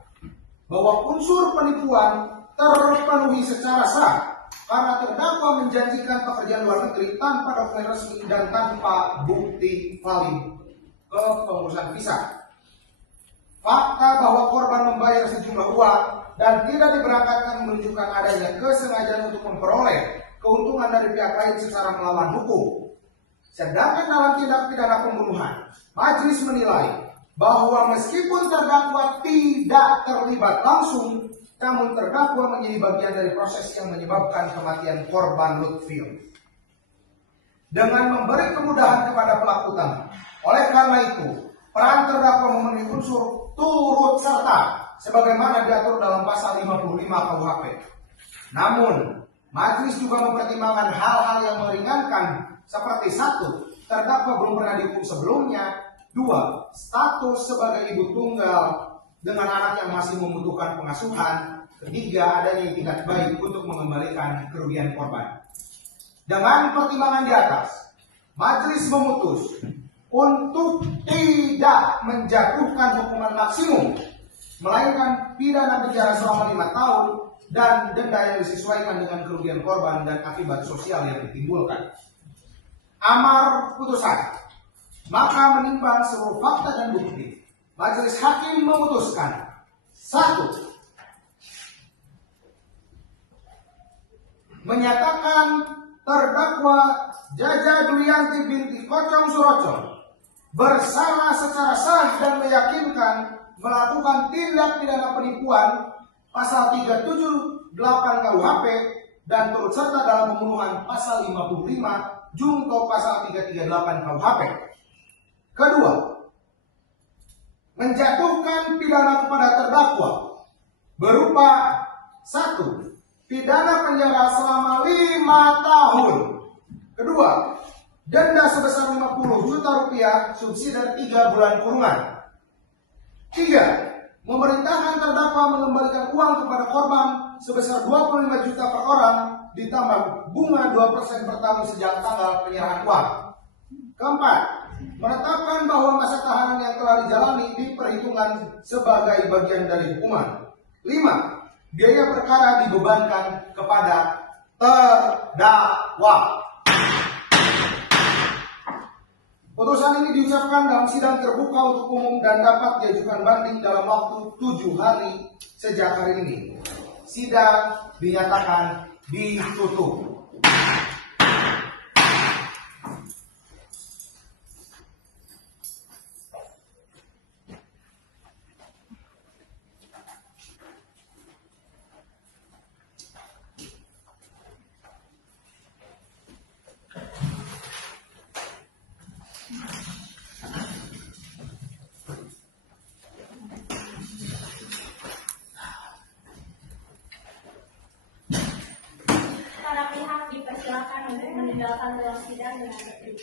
Bahwa unsur penipuan terpenuhi secara sah karena terdakwa menjanjikan pekerjaan luar negeri tanpa dokumen resmi dan tanpa bukti valid kepengurusan visa. Fakta bahwa korban membayar sejumlah uang dan tidak diberangkatkan menunjukkan adanya kesengajaan untuk memperoleh keuntungan dari pihak lain secara melawan hukum. Sedangkan dalam tindak pidana pembunuhan, majelis menilai bahwa meskipun terdakwa tidak terlibat langsung, namun terdakwa menjadi bagian dari proses yang menyebabkan kematian korban Lutfio. Dengan memberi kemudahan kepada pelaku utama. Oleh karena itu, peran terdakwa memenuhi unsur turut serta sebagaimana diatur dalam pasal 55 KUHP. Namun, majelis juga mempertimbangkan hal-hal yang meringankan seperti 1. Terdakwa belum pernah dihukum sebelumnya. 2. Status sebagai ibu tunggal dengan anak yang masih membutuhkan pengasuhan. 3. Adanya itikat baik untuk mengembalikan kerugian korban. Dengan pertimbangan di atas, majelis memutus untuk tidak menjatuhkan hukuman maksimum, melainkan pidana penjara selama 5 tahun dan denda yang disesuaikan dengan kerugian korban dan akibat sosial yang ditimbulkan. Amar putusan. Maka menimbang seluruh fakta dan bukti, majelis hakim memutuskan 1. Menyatakan terdakwa Jaja Duyanti binti Kocong Surocong bersalah secara sah dan meyakinkan melakukan tindak pidana penipuan pasal 378 KUHP dan turut serta dalam pembunuhan pasal 55 Jungto pasal 338 KUHP. Kedua, menjatuhkan pidana kepada terdakwa berupa 1. Pidana penjara selama 5 tahun. Kedua, denda sebesar 50 juta rupiah subsidi 3 bulan kurungan. 3. Memerintahkan terdakwa mengembalikan uang kepada korban sebesar 25 juta per orang ditambah bunga 2% per tahun sejak tanggal penyerahan uang. Keempat, menetapkan bahwa masa tahanan yang telah dijalani diperhitungkan sebagai bagian dari hukuman. 5. Biaya perkara dibebankan kepada terdakwa. Putusan ini diucapkan dalam sidang terbuka untuk umum dan dapat diajukan banding dalam waktu 7 hari sejak hari ini. sidang dinyatakan ditutup. Para pihak dipersilakan untuk meninggalkan ruang sidang dengan tertib.